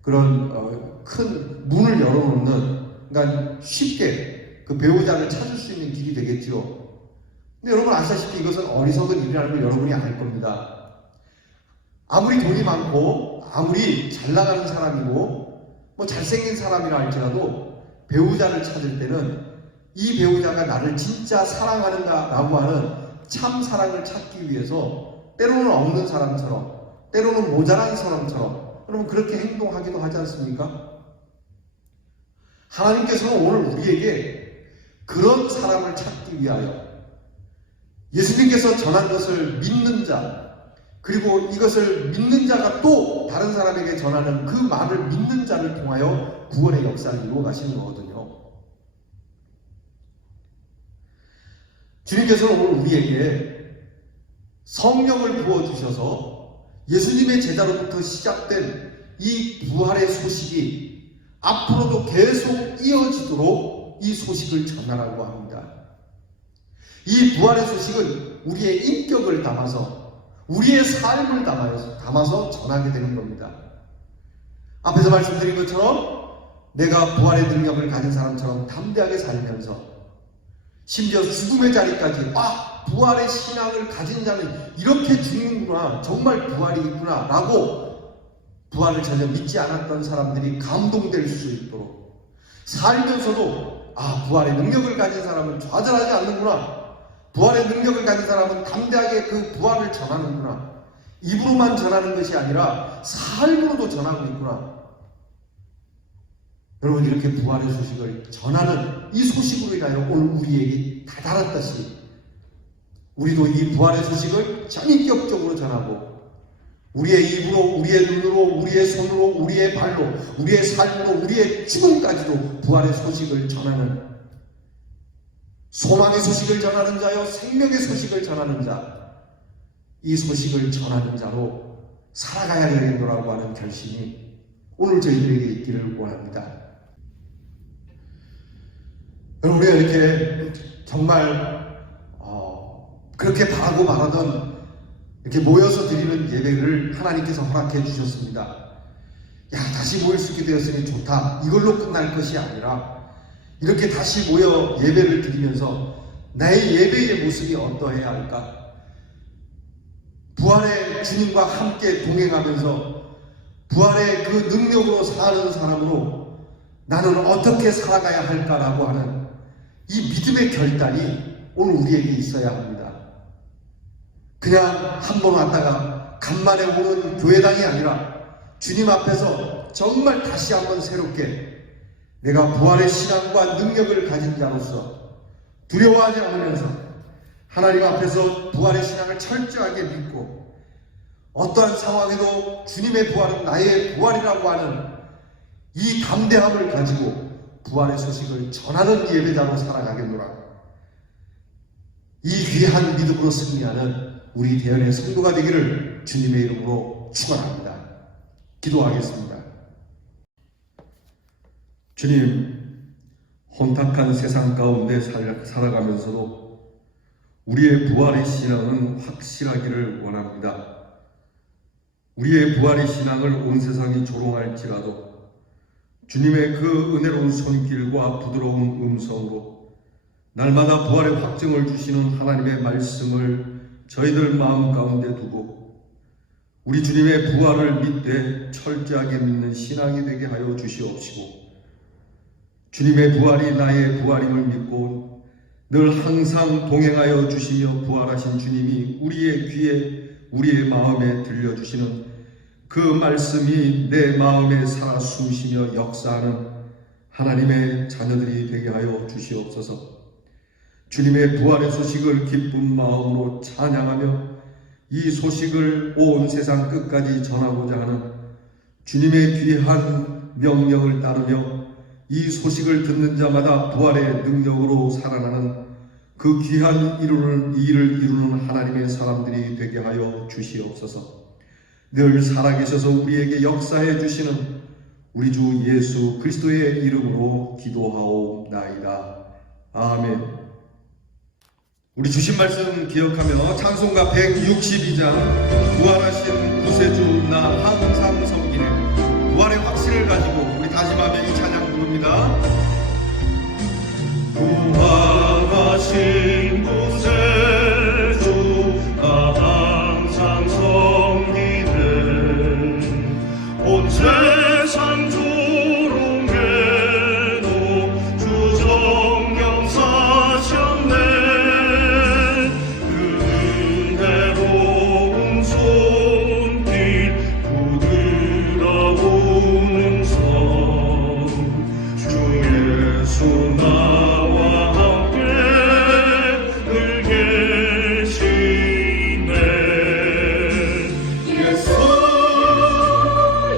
그런 큰 문을 열어놓는, 그러니까 쉽게 그 배우자를 찾을 수 있는 길이 되겠죠. 근데 여러분 아시다시피 이것은 어리석은 일이라는 걸 여러분이 알 겁니다. 아무리 돈이 많고 아무리 잘 나가는 사람이고 뭐 잘생긴 사람이라 할지라도 배우자를 찾을 때는 이 배우자가 나를 진짜 사랑하는가라고 하는 참 사랑을 찾기 위해서 때로는 없는 사람처럼, 때로는 모자란 사람처럼 여러분 그렇게 행동하기도 하지 않습니까? 하나님께서는 오늘 우리에게 그런 사람을 찾기 위하여 예수님께서 전한 것을 믿는 자, 그리고 이것을 믿는 자가 또 다른 사람에게 전하는 그 말을 믿는 자를 통하여 구원의 역사를 이루어 가시는 거거든요. 주님께서는 오늘 우리에게 성령을 부어주셔서 예수님의 제자로부터 시작된 이 부활의 소식이 앞으로도 계속 이어지도록 이 소식을 전하라고 합니다. 이 부활의 소식은 우리의 인격을 담아서, 우리의 삶을 담아서 전하게 되는 겁니다. 앞에서 말씀드린 것처럼 내가 부활의 능력을 가진 사람처럼 담대하게 살면서 심지어 죽음의 자리까지 부활의 신앙을 가진 자는 이렇게 죽는구나, 정말 부활이 있구나 라고 부활을 전혀 믿지 않았던 사람들이 감동될 수 있도록 살면서도 부활의 능력을 가진 사람은 좌절하지 않는구나, 부활의 능력을 가진 사람은 담대하게 그 부활을 전하는구나, 입으로만 전하는 것이 아니라 삶으로도 전하고 있구나. 여러분 이렇게 부활의 소식을 전하는 이 소식으로 인하여 오늘 우리에게 다다랐다시 우리도 이 부활의 소식을 전인격적으로 전하고 우리의 입으로, 우리의 눈으로, 우리의 손으로, 우리의 발로, 우리의 삶으로, 우리의 죽음까지도 부활의 소식을 전하는, 소망의 소식을 전하는 자요, 생명의 소식을 전하는 자, 이 소식을 전하는 자로 살아가야 되겠노라고 하는 결심이 오늘 저희들에게 있기를 원합니다. 여러분, 우리가 이렇게 정말 그렇게 바라고 말하던 이렇게 모여서 드리는 예배를 하나님께서 허락해 주셨습니다. 다시 모일 수 있게 되었으니 좋다, 이걸로 끝날 것이 아니라 이렇게 다시 모여 예배를 드리면서 나의 예배의 모습이 어떠해야 할까? 부활의 주님과 함께 동행하면서 부활의 그 능력으로 사는 사람으로 나는 어떻게 살아가야 할까라고 하는 이 믿음의 결단이 오늘 우리에게 있어야 합니다. 그냥 한 번 왔다가 간만에 오는 교회당이 아니라 주님 앞에서 정말 다시 한번 새롭게 내가 부활의 신앙과 능력을 가진 자로서 두려워하지 않으면서 하나님 앞에서 부활의 신앙을 철저하게 믿고 어떠한 상황에도 주님의 부활은 나의 부활이라고 하는 이 담대함을 가지고 부활의 소식을 전하는 예배자로 살아가겠노라. 이 귀한 믿음으로 승리하는 우리 대연의 성도가 되기를 주님의 이름으로 축원합니다. 기도하겠습니다. 주님, 혼탁한 세상 가운데 살아가면서도 우리의 부활의 신앙은 확실하기를 원합니다. 우리의 부활의 신앙을 온 세상이 조롱할지라도 주님의 그 은혜로운 손길과 부드러운 음성으로 날마다 부활의 확증을 주시는 하나님의 말씀을 저희들 마음 가운데 두고 우리 주님의 부활을 믿되 철저하게 믿는 신앙이 되게 하여 주시옵시고 주님의 부활이 나의 부활임을 믿고 늘 항상 동행하여 주시며 부활하신 주님이 우리의 귀에 우리의 마음에 들려주시는 그 말씀이 내 마음에 살아 숨쉬며 역사하는 하나님의 자녀들이 되게 하여 주시옵소서. 주님의 부활의 소식을 기쁜 마음으로 찬양하며 이 소식을 온 세상 끝까지 전하고자 하는 주님의 귀한 명령을 따르며 이 소식을 듣는 자마다 부활의 능력으로 살아나는 그 귀한 일을 이루는 하나님의 사람들이 되게 하여 주시옵소서. 늘 살아계셔서 우리에게 역사해 주시는 우리 주 예수 그리스도의 이름으로 기도하옵나이다. 아멘. 우리 주신 말씀 기억하며 찬송가 162장 부활하신 구세주 나 항상 섬기네, 부활의 확신을 가지고 우리 다짐하며 이 찬양 부릅니다. 부활하신 구세주 나 항상 섬기네, 온 세상 조롱에도 주 정령 사셨네. 그 은혜로운 손길 부드러운 성 주 예수 나와 함께 늘 계시네. 예수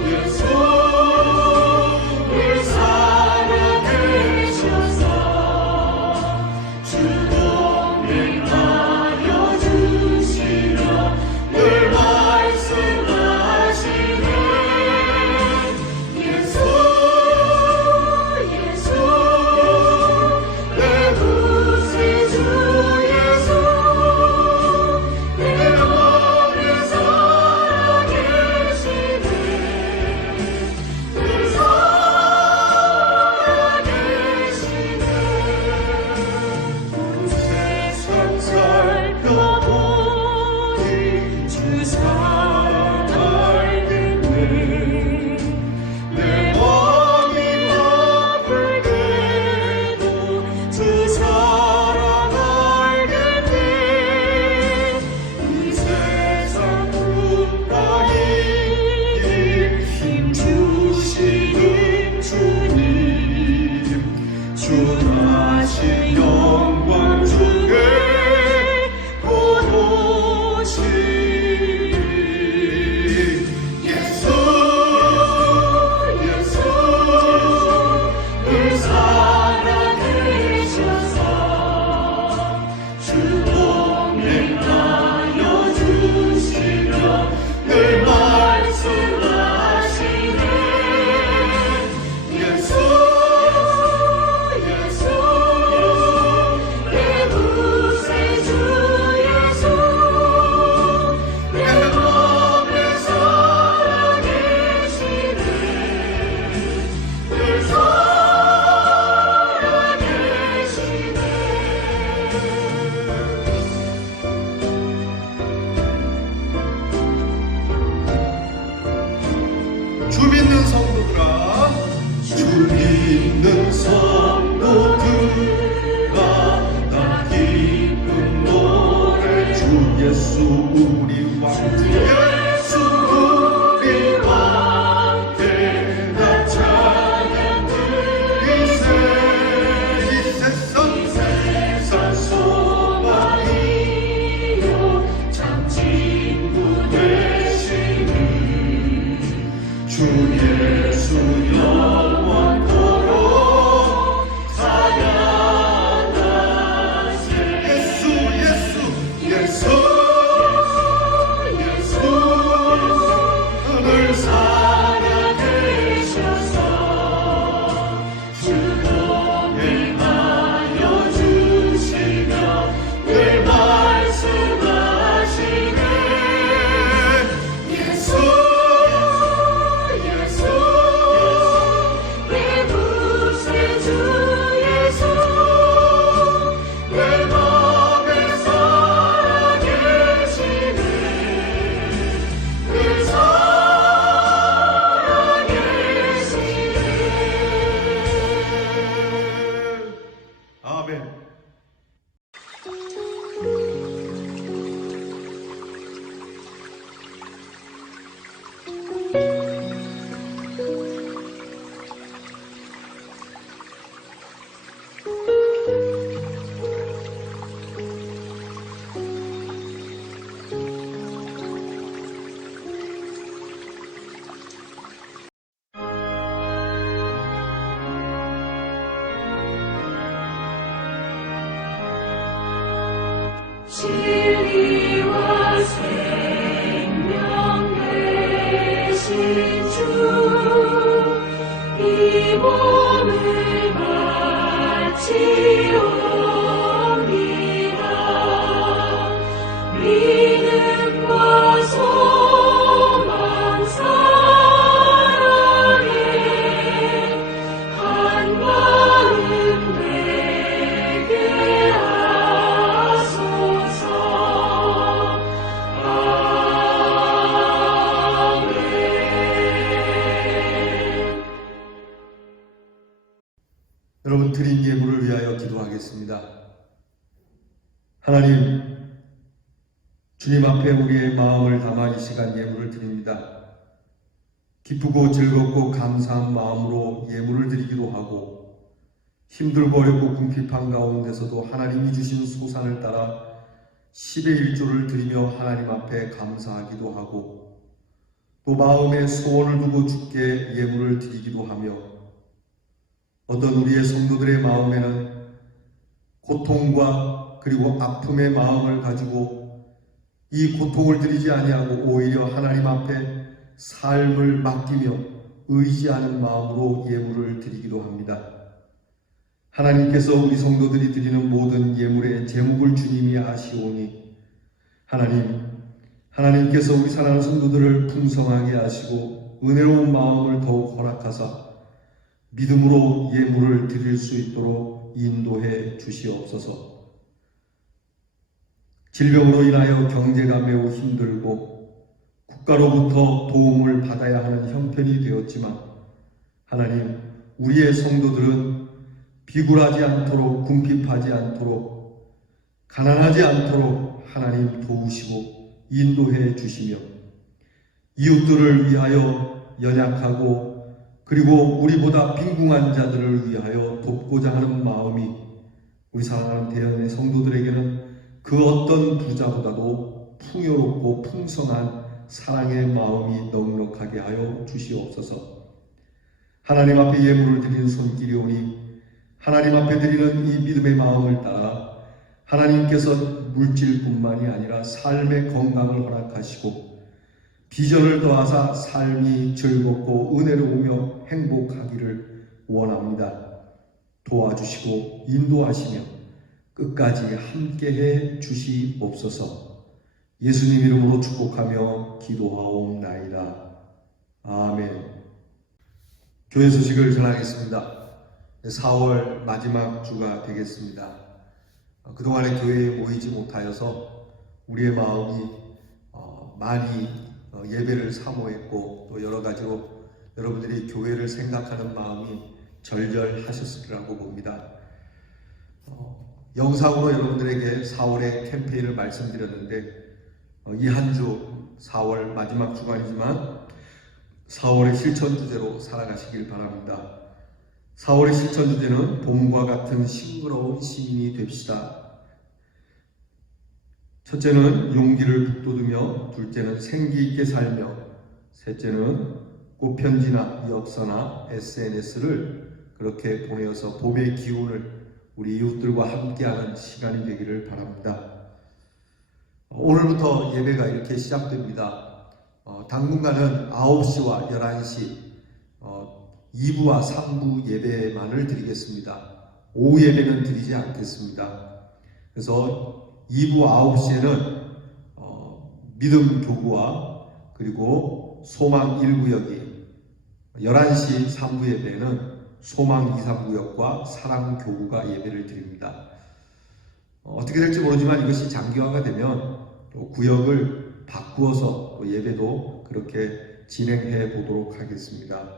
예수 늘 살아계셔서 주 동행하여 주시며 늘 말씀하시네. 예수 예수 내 구세주 예수 내 마음에 살아계시네. 늘 살아계시네. 온 세상 살펴보니 주 사랑 알겠네. 내 마음이 아플 때도 주 사랑 알겠네. 이 세상 꿈가이 힘 주시는 주님, 주나신 영광 중에 곧 오시리. 예수 예수 늘 살아계셔서 주 동행하여 주시며 늘 말씀하시네. 예수 예수 내 구세주 예수 내 마음에 살아계시네. 늘 살아계시네. 주 믿는 성도들아, 주 믿는 성도들아, 다 기쁜 노래 주 예수 우리 왕, 주 예수 우리 왕께 나 찬양 드리세. 이 세상 소망이요 참 친구 되시는 주 예수 영원토록 찬양하세. 예수 예수 예수 예수 늘 살아계셔서 주 동행하여 주시며 늘 말씀하시네. 예수 예수 기도하겠습니다. 하나님, 주님 앞에 우리의 마음을 담아 이 시간 예물을 드립니다. 기쁘고 즐겁고 감사한 마음으로 예물을 드리기도 하고, 힘들고 어렵고 궁핍한 가운데서도 하나님이 주신 소산을 따라 10의 1조를 드리며 하나님 앞에 감사하기도 하고, 또 마음에 소원을 두고 주께 예물을 드리기도 하며, 어떤 우리의 성도들의 마음에는 고통과 그리고 아픔의 마음을 가지고 이 고통을 드리지 아니하고 오히려 하나님 앞에 삶을 맡기며 의지하는 마음으로 예물을 드리기도 합니다. 하나님께서 우리 성도들이 드리는 모든 예물의 제목을 주님이 아시오니, 하나님께서 우리 사랑하는 성도들을 풍성하게 하시고 은혜로운 마음을 더욱 허락하사 믿음으로 예물을 드릴 수 있도록 인도해 주시옵소서. 질병으로 인하여 경제가 매우 힘들고 국가로부터 도움을 받아야 하는 형편이 되었지만, 하나님, 우리의 성도들은 비굴하지 않도록, 궁핍하지 않도록, 가난하지 않도록 하나님 도우시고 인도해 주시며, 이웃들을 위하여 연약하고 그리고 우리보다 빈궁한 자들을 위하여 돕고자 하는 마음이 우리 사랑하는 대한민국 성도들에게는 그 어떤 부자보다도 풍요롭고 풍성한 사랑의 마음이 넉넉하게 하여 주시옵소서. 하나님 앞에 예물을 드리는 손길이 오니 하나님 앞에 드리는 이 믿음의 마음을 따라 하나님께서 물질뿐만이 아니라 삶의 건강을 허락하시고 비전을 더하사 삶이 즐겁고 은혜로우며 행복하기를 원합니다. 도와주시고 인도하시며 끝까지 함께해 주시옵소서. 예수님 이름으로 축복하며 기도하옵나이다. 아멘. 교회 소식을 전하겠습니다. 4월 마지막 주가 되겠습니다. 그동안에 교회에 모이지 못하여서 우리의 마음이 많이 예배를 사모했고, 또 여러 가지로 여러분들이 교회를 생각하는 마음이 절절하셨으리라고 봅니다. 영상으로 여러분들에게 4월의 캠페인을 말씀드렸는데, 이 한 주 4월 마지막 주간이지만 4월의 실천 주제로 살아가시길 바랍니다. 4월의 실천 주제는 봄과 같은 싱그러운 시민이 됩시다. 첫째는 용기를 북돋우며, 둘째는 생기 있게 살며, 셋째는 꽃편지나 역사나 SNS를 그렇게 보내어서 봄의 기운을 우리 이웃들과 함께하는 시간이 되기를 바랍니다. 오늘부터 예배가 이렇게 시작됩니다. 당분간은 9시와 11시 2부와 3부 예배만을 드리겠습니다. 오후 예배는 드리지 않겠습니다. 그래서 2부 9시에는 믿음 교구와 그리고 소망 1구역이, 11시 3부 예배는 소망 2, 3구역과 사랑 교구가 예배를 드립니다. 어떻게 될지 모르지만 이것이 장기화가 되면 또 구역을 바꾸어서 또 예배도 그렇게 진행해 보도록 하겠습니다.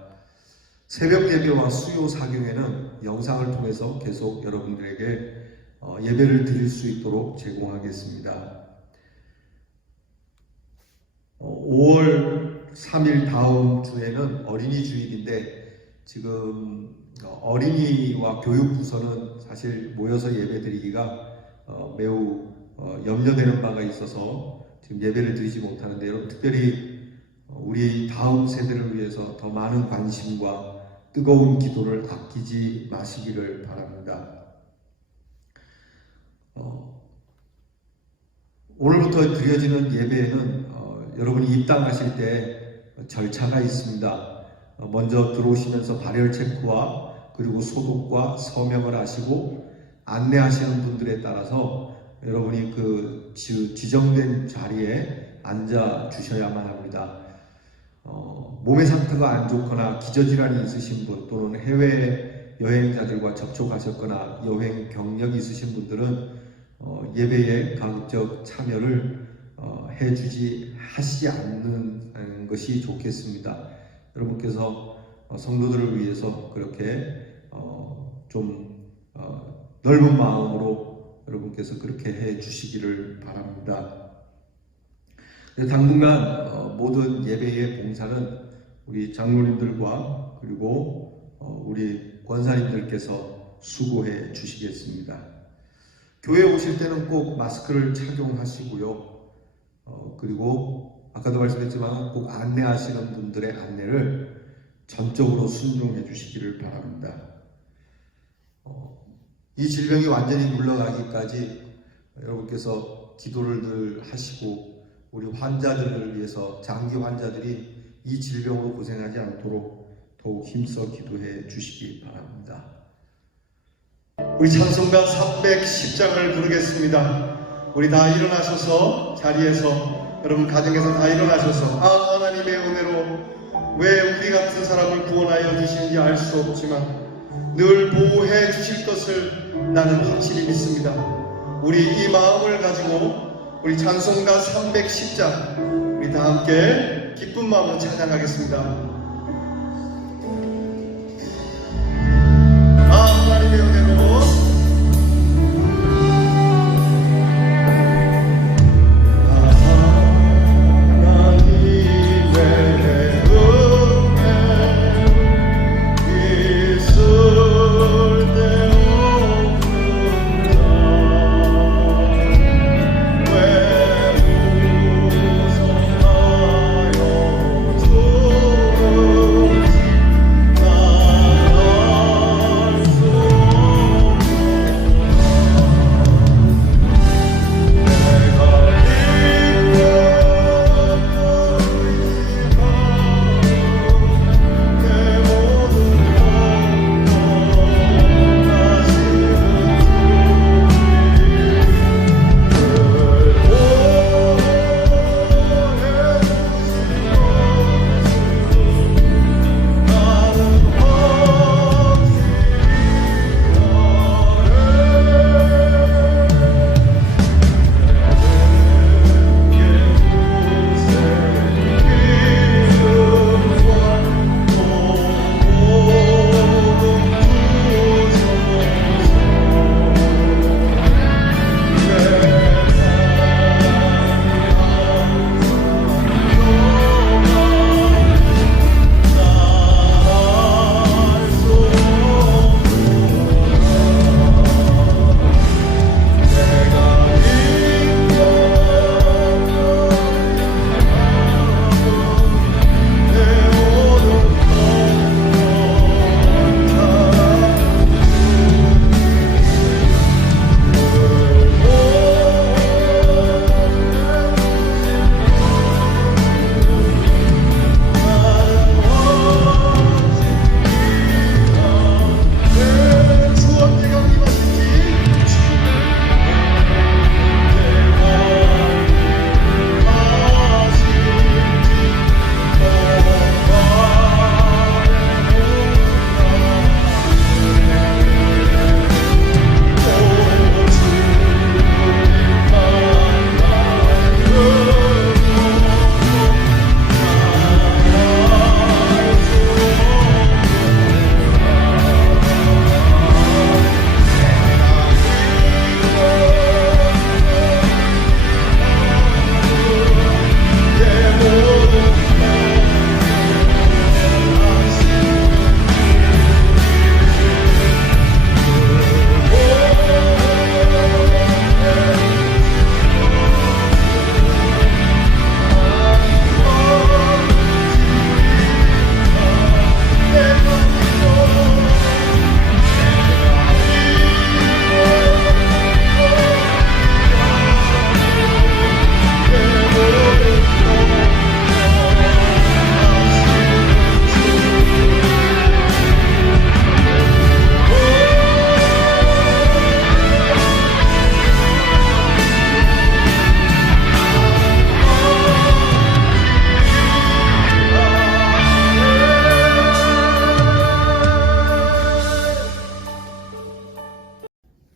새벽 예배와 수요 사경에는 영상을 통해서 계속 여러분들에게 예배를 드릴 수 있도록 제공하겠습니다. 5월 3일 다음 주에는 어린이 주일인데, 지금 어린이와 교육부서는 사실 모여서 예배 드리기가 매우 염려되는 바가 있어서 지금 예배를 드리지 못하는데, 여러분 특별히 우리 다음 세대를 위해서 더 많은 관심과 뜨거운 기도를 아끼지 마시기를 바랍니다. 오늘부터 드려지는 예배에는 여러분이 입당하실 때 절차가 있습니다. 먼저 들어오시면서 발열 체크와 그리고 소독과 서명을 하시고, 안내하시는 분들에 따라서 여러분이 그 지정된 자리에 앉아 주셔야만 합니다. 몸의 상태가 안 좋거나 기저질환이 있으신 분, 또는 해외 여행자들과 접촉하셨거나 여행 경력이 있으신 분들은 예배에 가급적 참여를 하시지 않는 것이 좋겠습니다. 여러분께서 성도들을 위해서 그렇게 좀 넓은 마음으로 여러분께서 그렇게 해 주시기를 바랍니다. 당분간 모든 예배의 봉사는 우리 장로님들과 그리고 우리 권사님들께서 수고해 주시겠습니다. 교회에 오실 때는 꼭 마스크를 착용하시고요. 그리고 아까도 말씀했지만 꼭 안내하시는 분들의 안내를 전적으로 순종해 주시기를 바랍니다. 이 질병이 완전히 물러가기까지 여러분께서 기도를 늘 하시고 우리 환자들을 위해서 장기 환자들이 이 질병으로 고생하지 않도록 더욱 힘써 기도해 주시기 바랍니다. 우리 찬송가 310장을 부르겠습니다. 우리 다 일어나셔서 자리에서 여러분 가정에서 다 일어나셔서 하나님의 은혜로 왜 우리 같은 사람을 구원하여 주시는지 알 수 없지만 늘 보호해 주실 것을 나는 확실히 믿습니다. 우리 이 마음을 가지고 우리 찬송가 310장 우리 다 함께 기쁜 마음으로 찬양하겠습니다. 하나님의 은혜로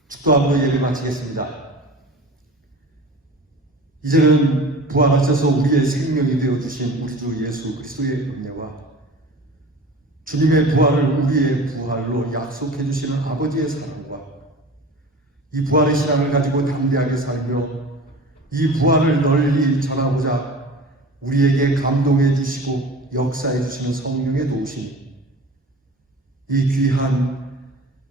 축도함으로 예배 마치겠습니다. 이제는 부활하셔서 우리의 생명이 되어주신 우리 주 예수 그리스도의 은혜와 주님의 부활을 우리의 부활로 약속해 주시는 아버지의 사랑과 이 부활의 신앙을 가지고 담대하게 살며 이 부활을 널리 전하고자 우리에게 감동해 주시고 역사해 주시는 성령의 도우심이 이 귀한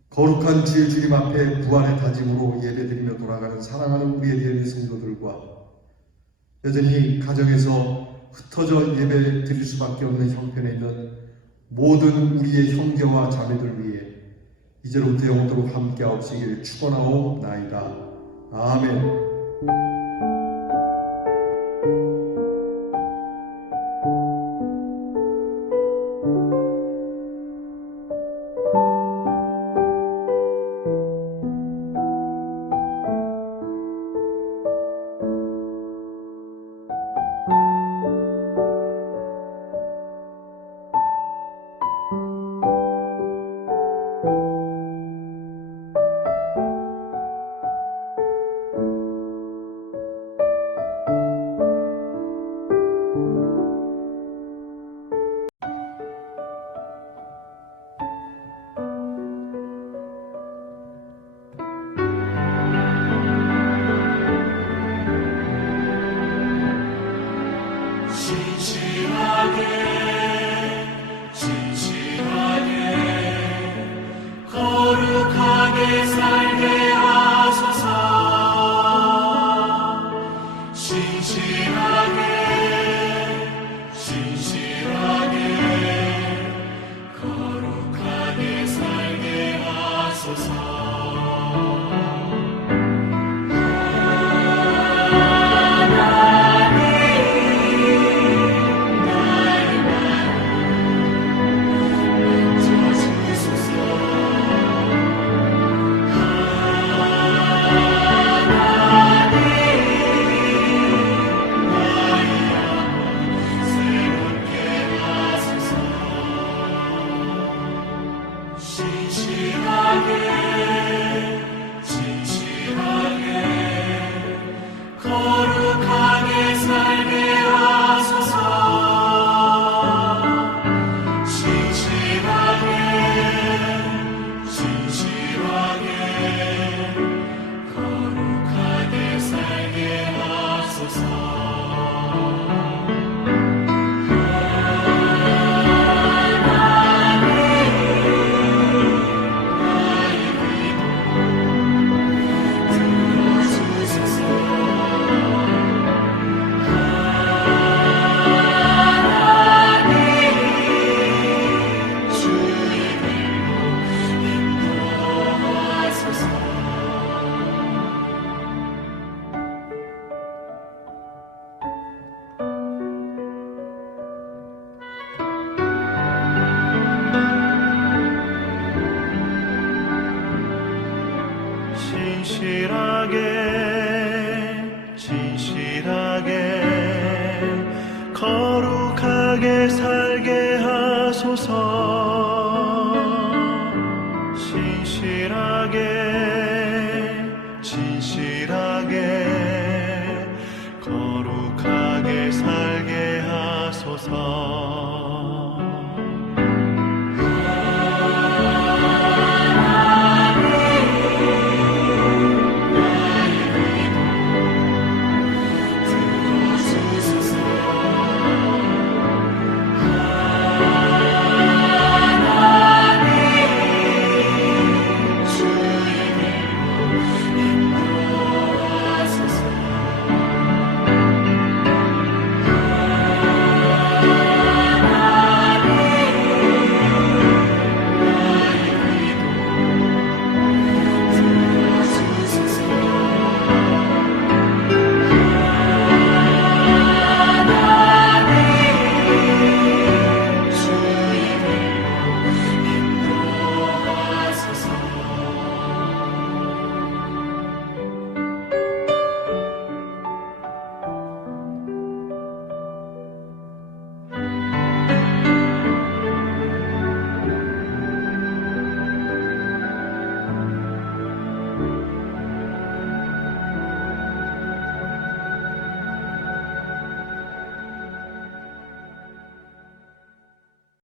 거룩한 주의 주님 앞에 부활의 다짐으로 예배드리며 돌아가는 사랑하는 우리의 대한 성도들과 여전히 가정에서 흩어져 예배 드릴 수밖에 없는 형편에 있는 모든 우리의 형제와 자매들 위해 이제로부터 영원토록 함께하옵시길 축원하옵나이다. 아멘. 거룩하게 살게 하소서. 신실하게 거룩하게 살게 하소서. 거룩하게 살게 하소서. 신실하게 거룩하게 살게 하소서. 진실하게 거룩하게 살게 하소서.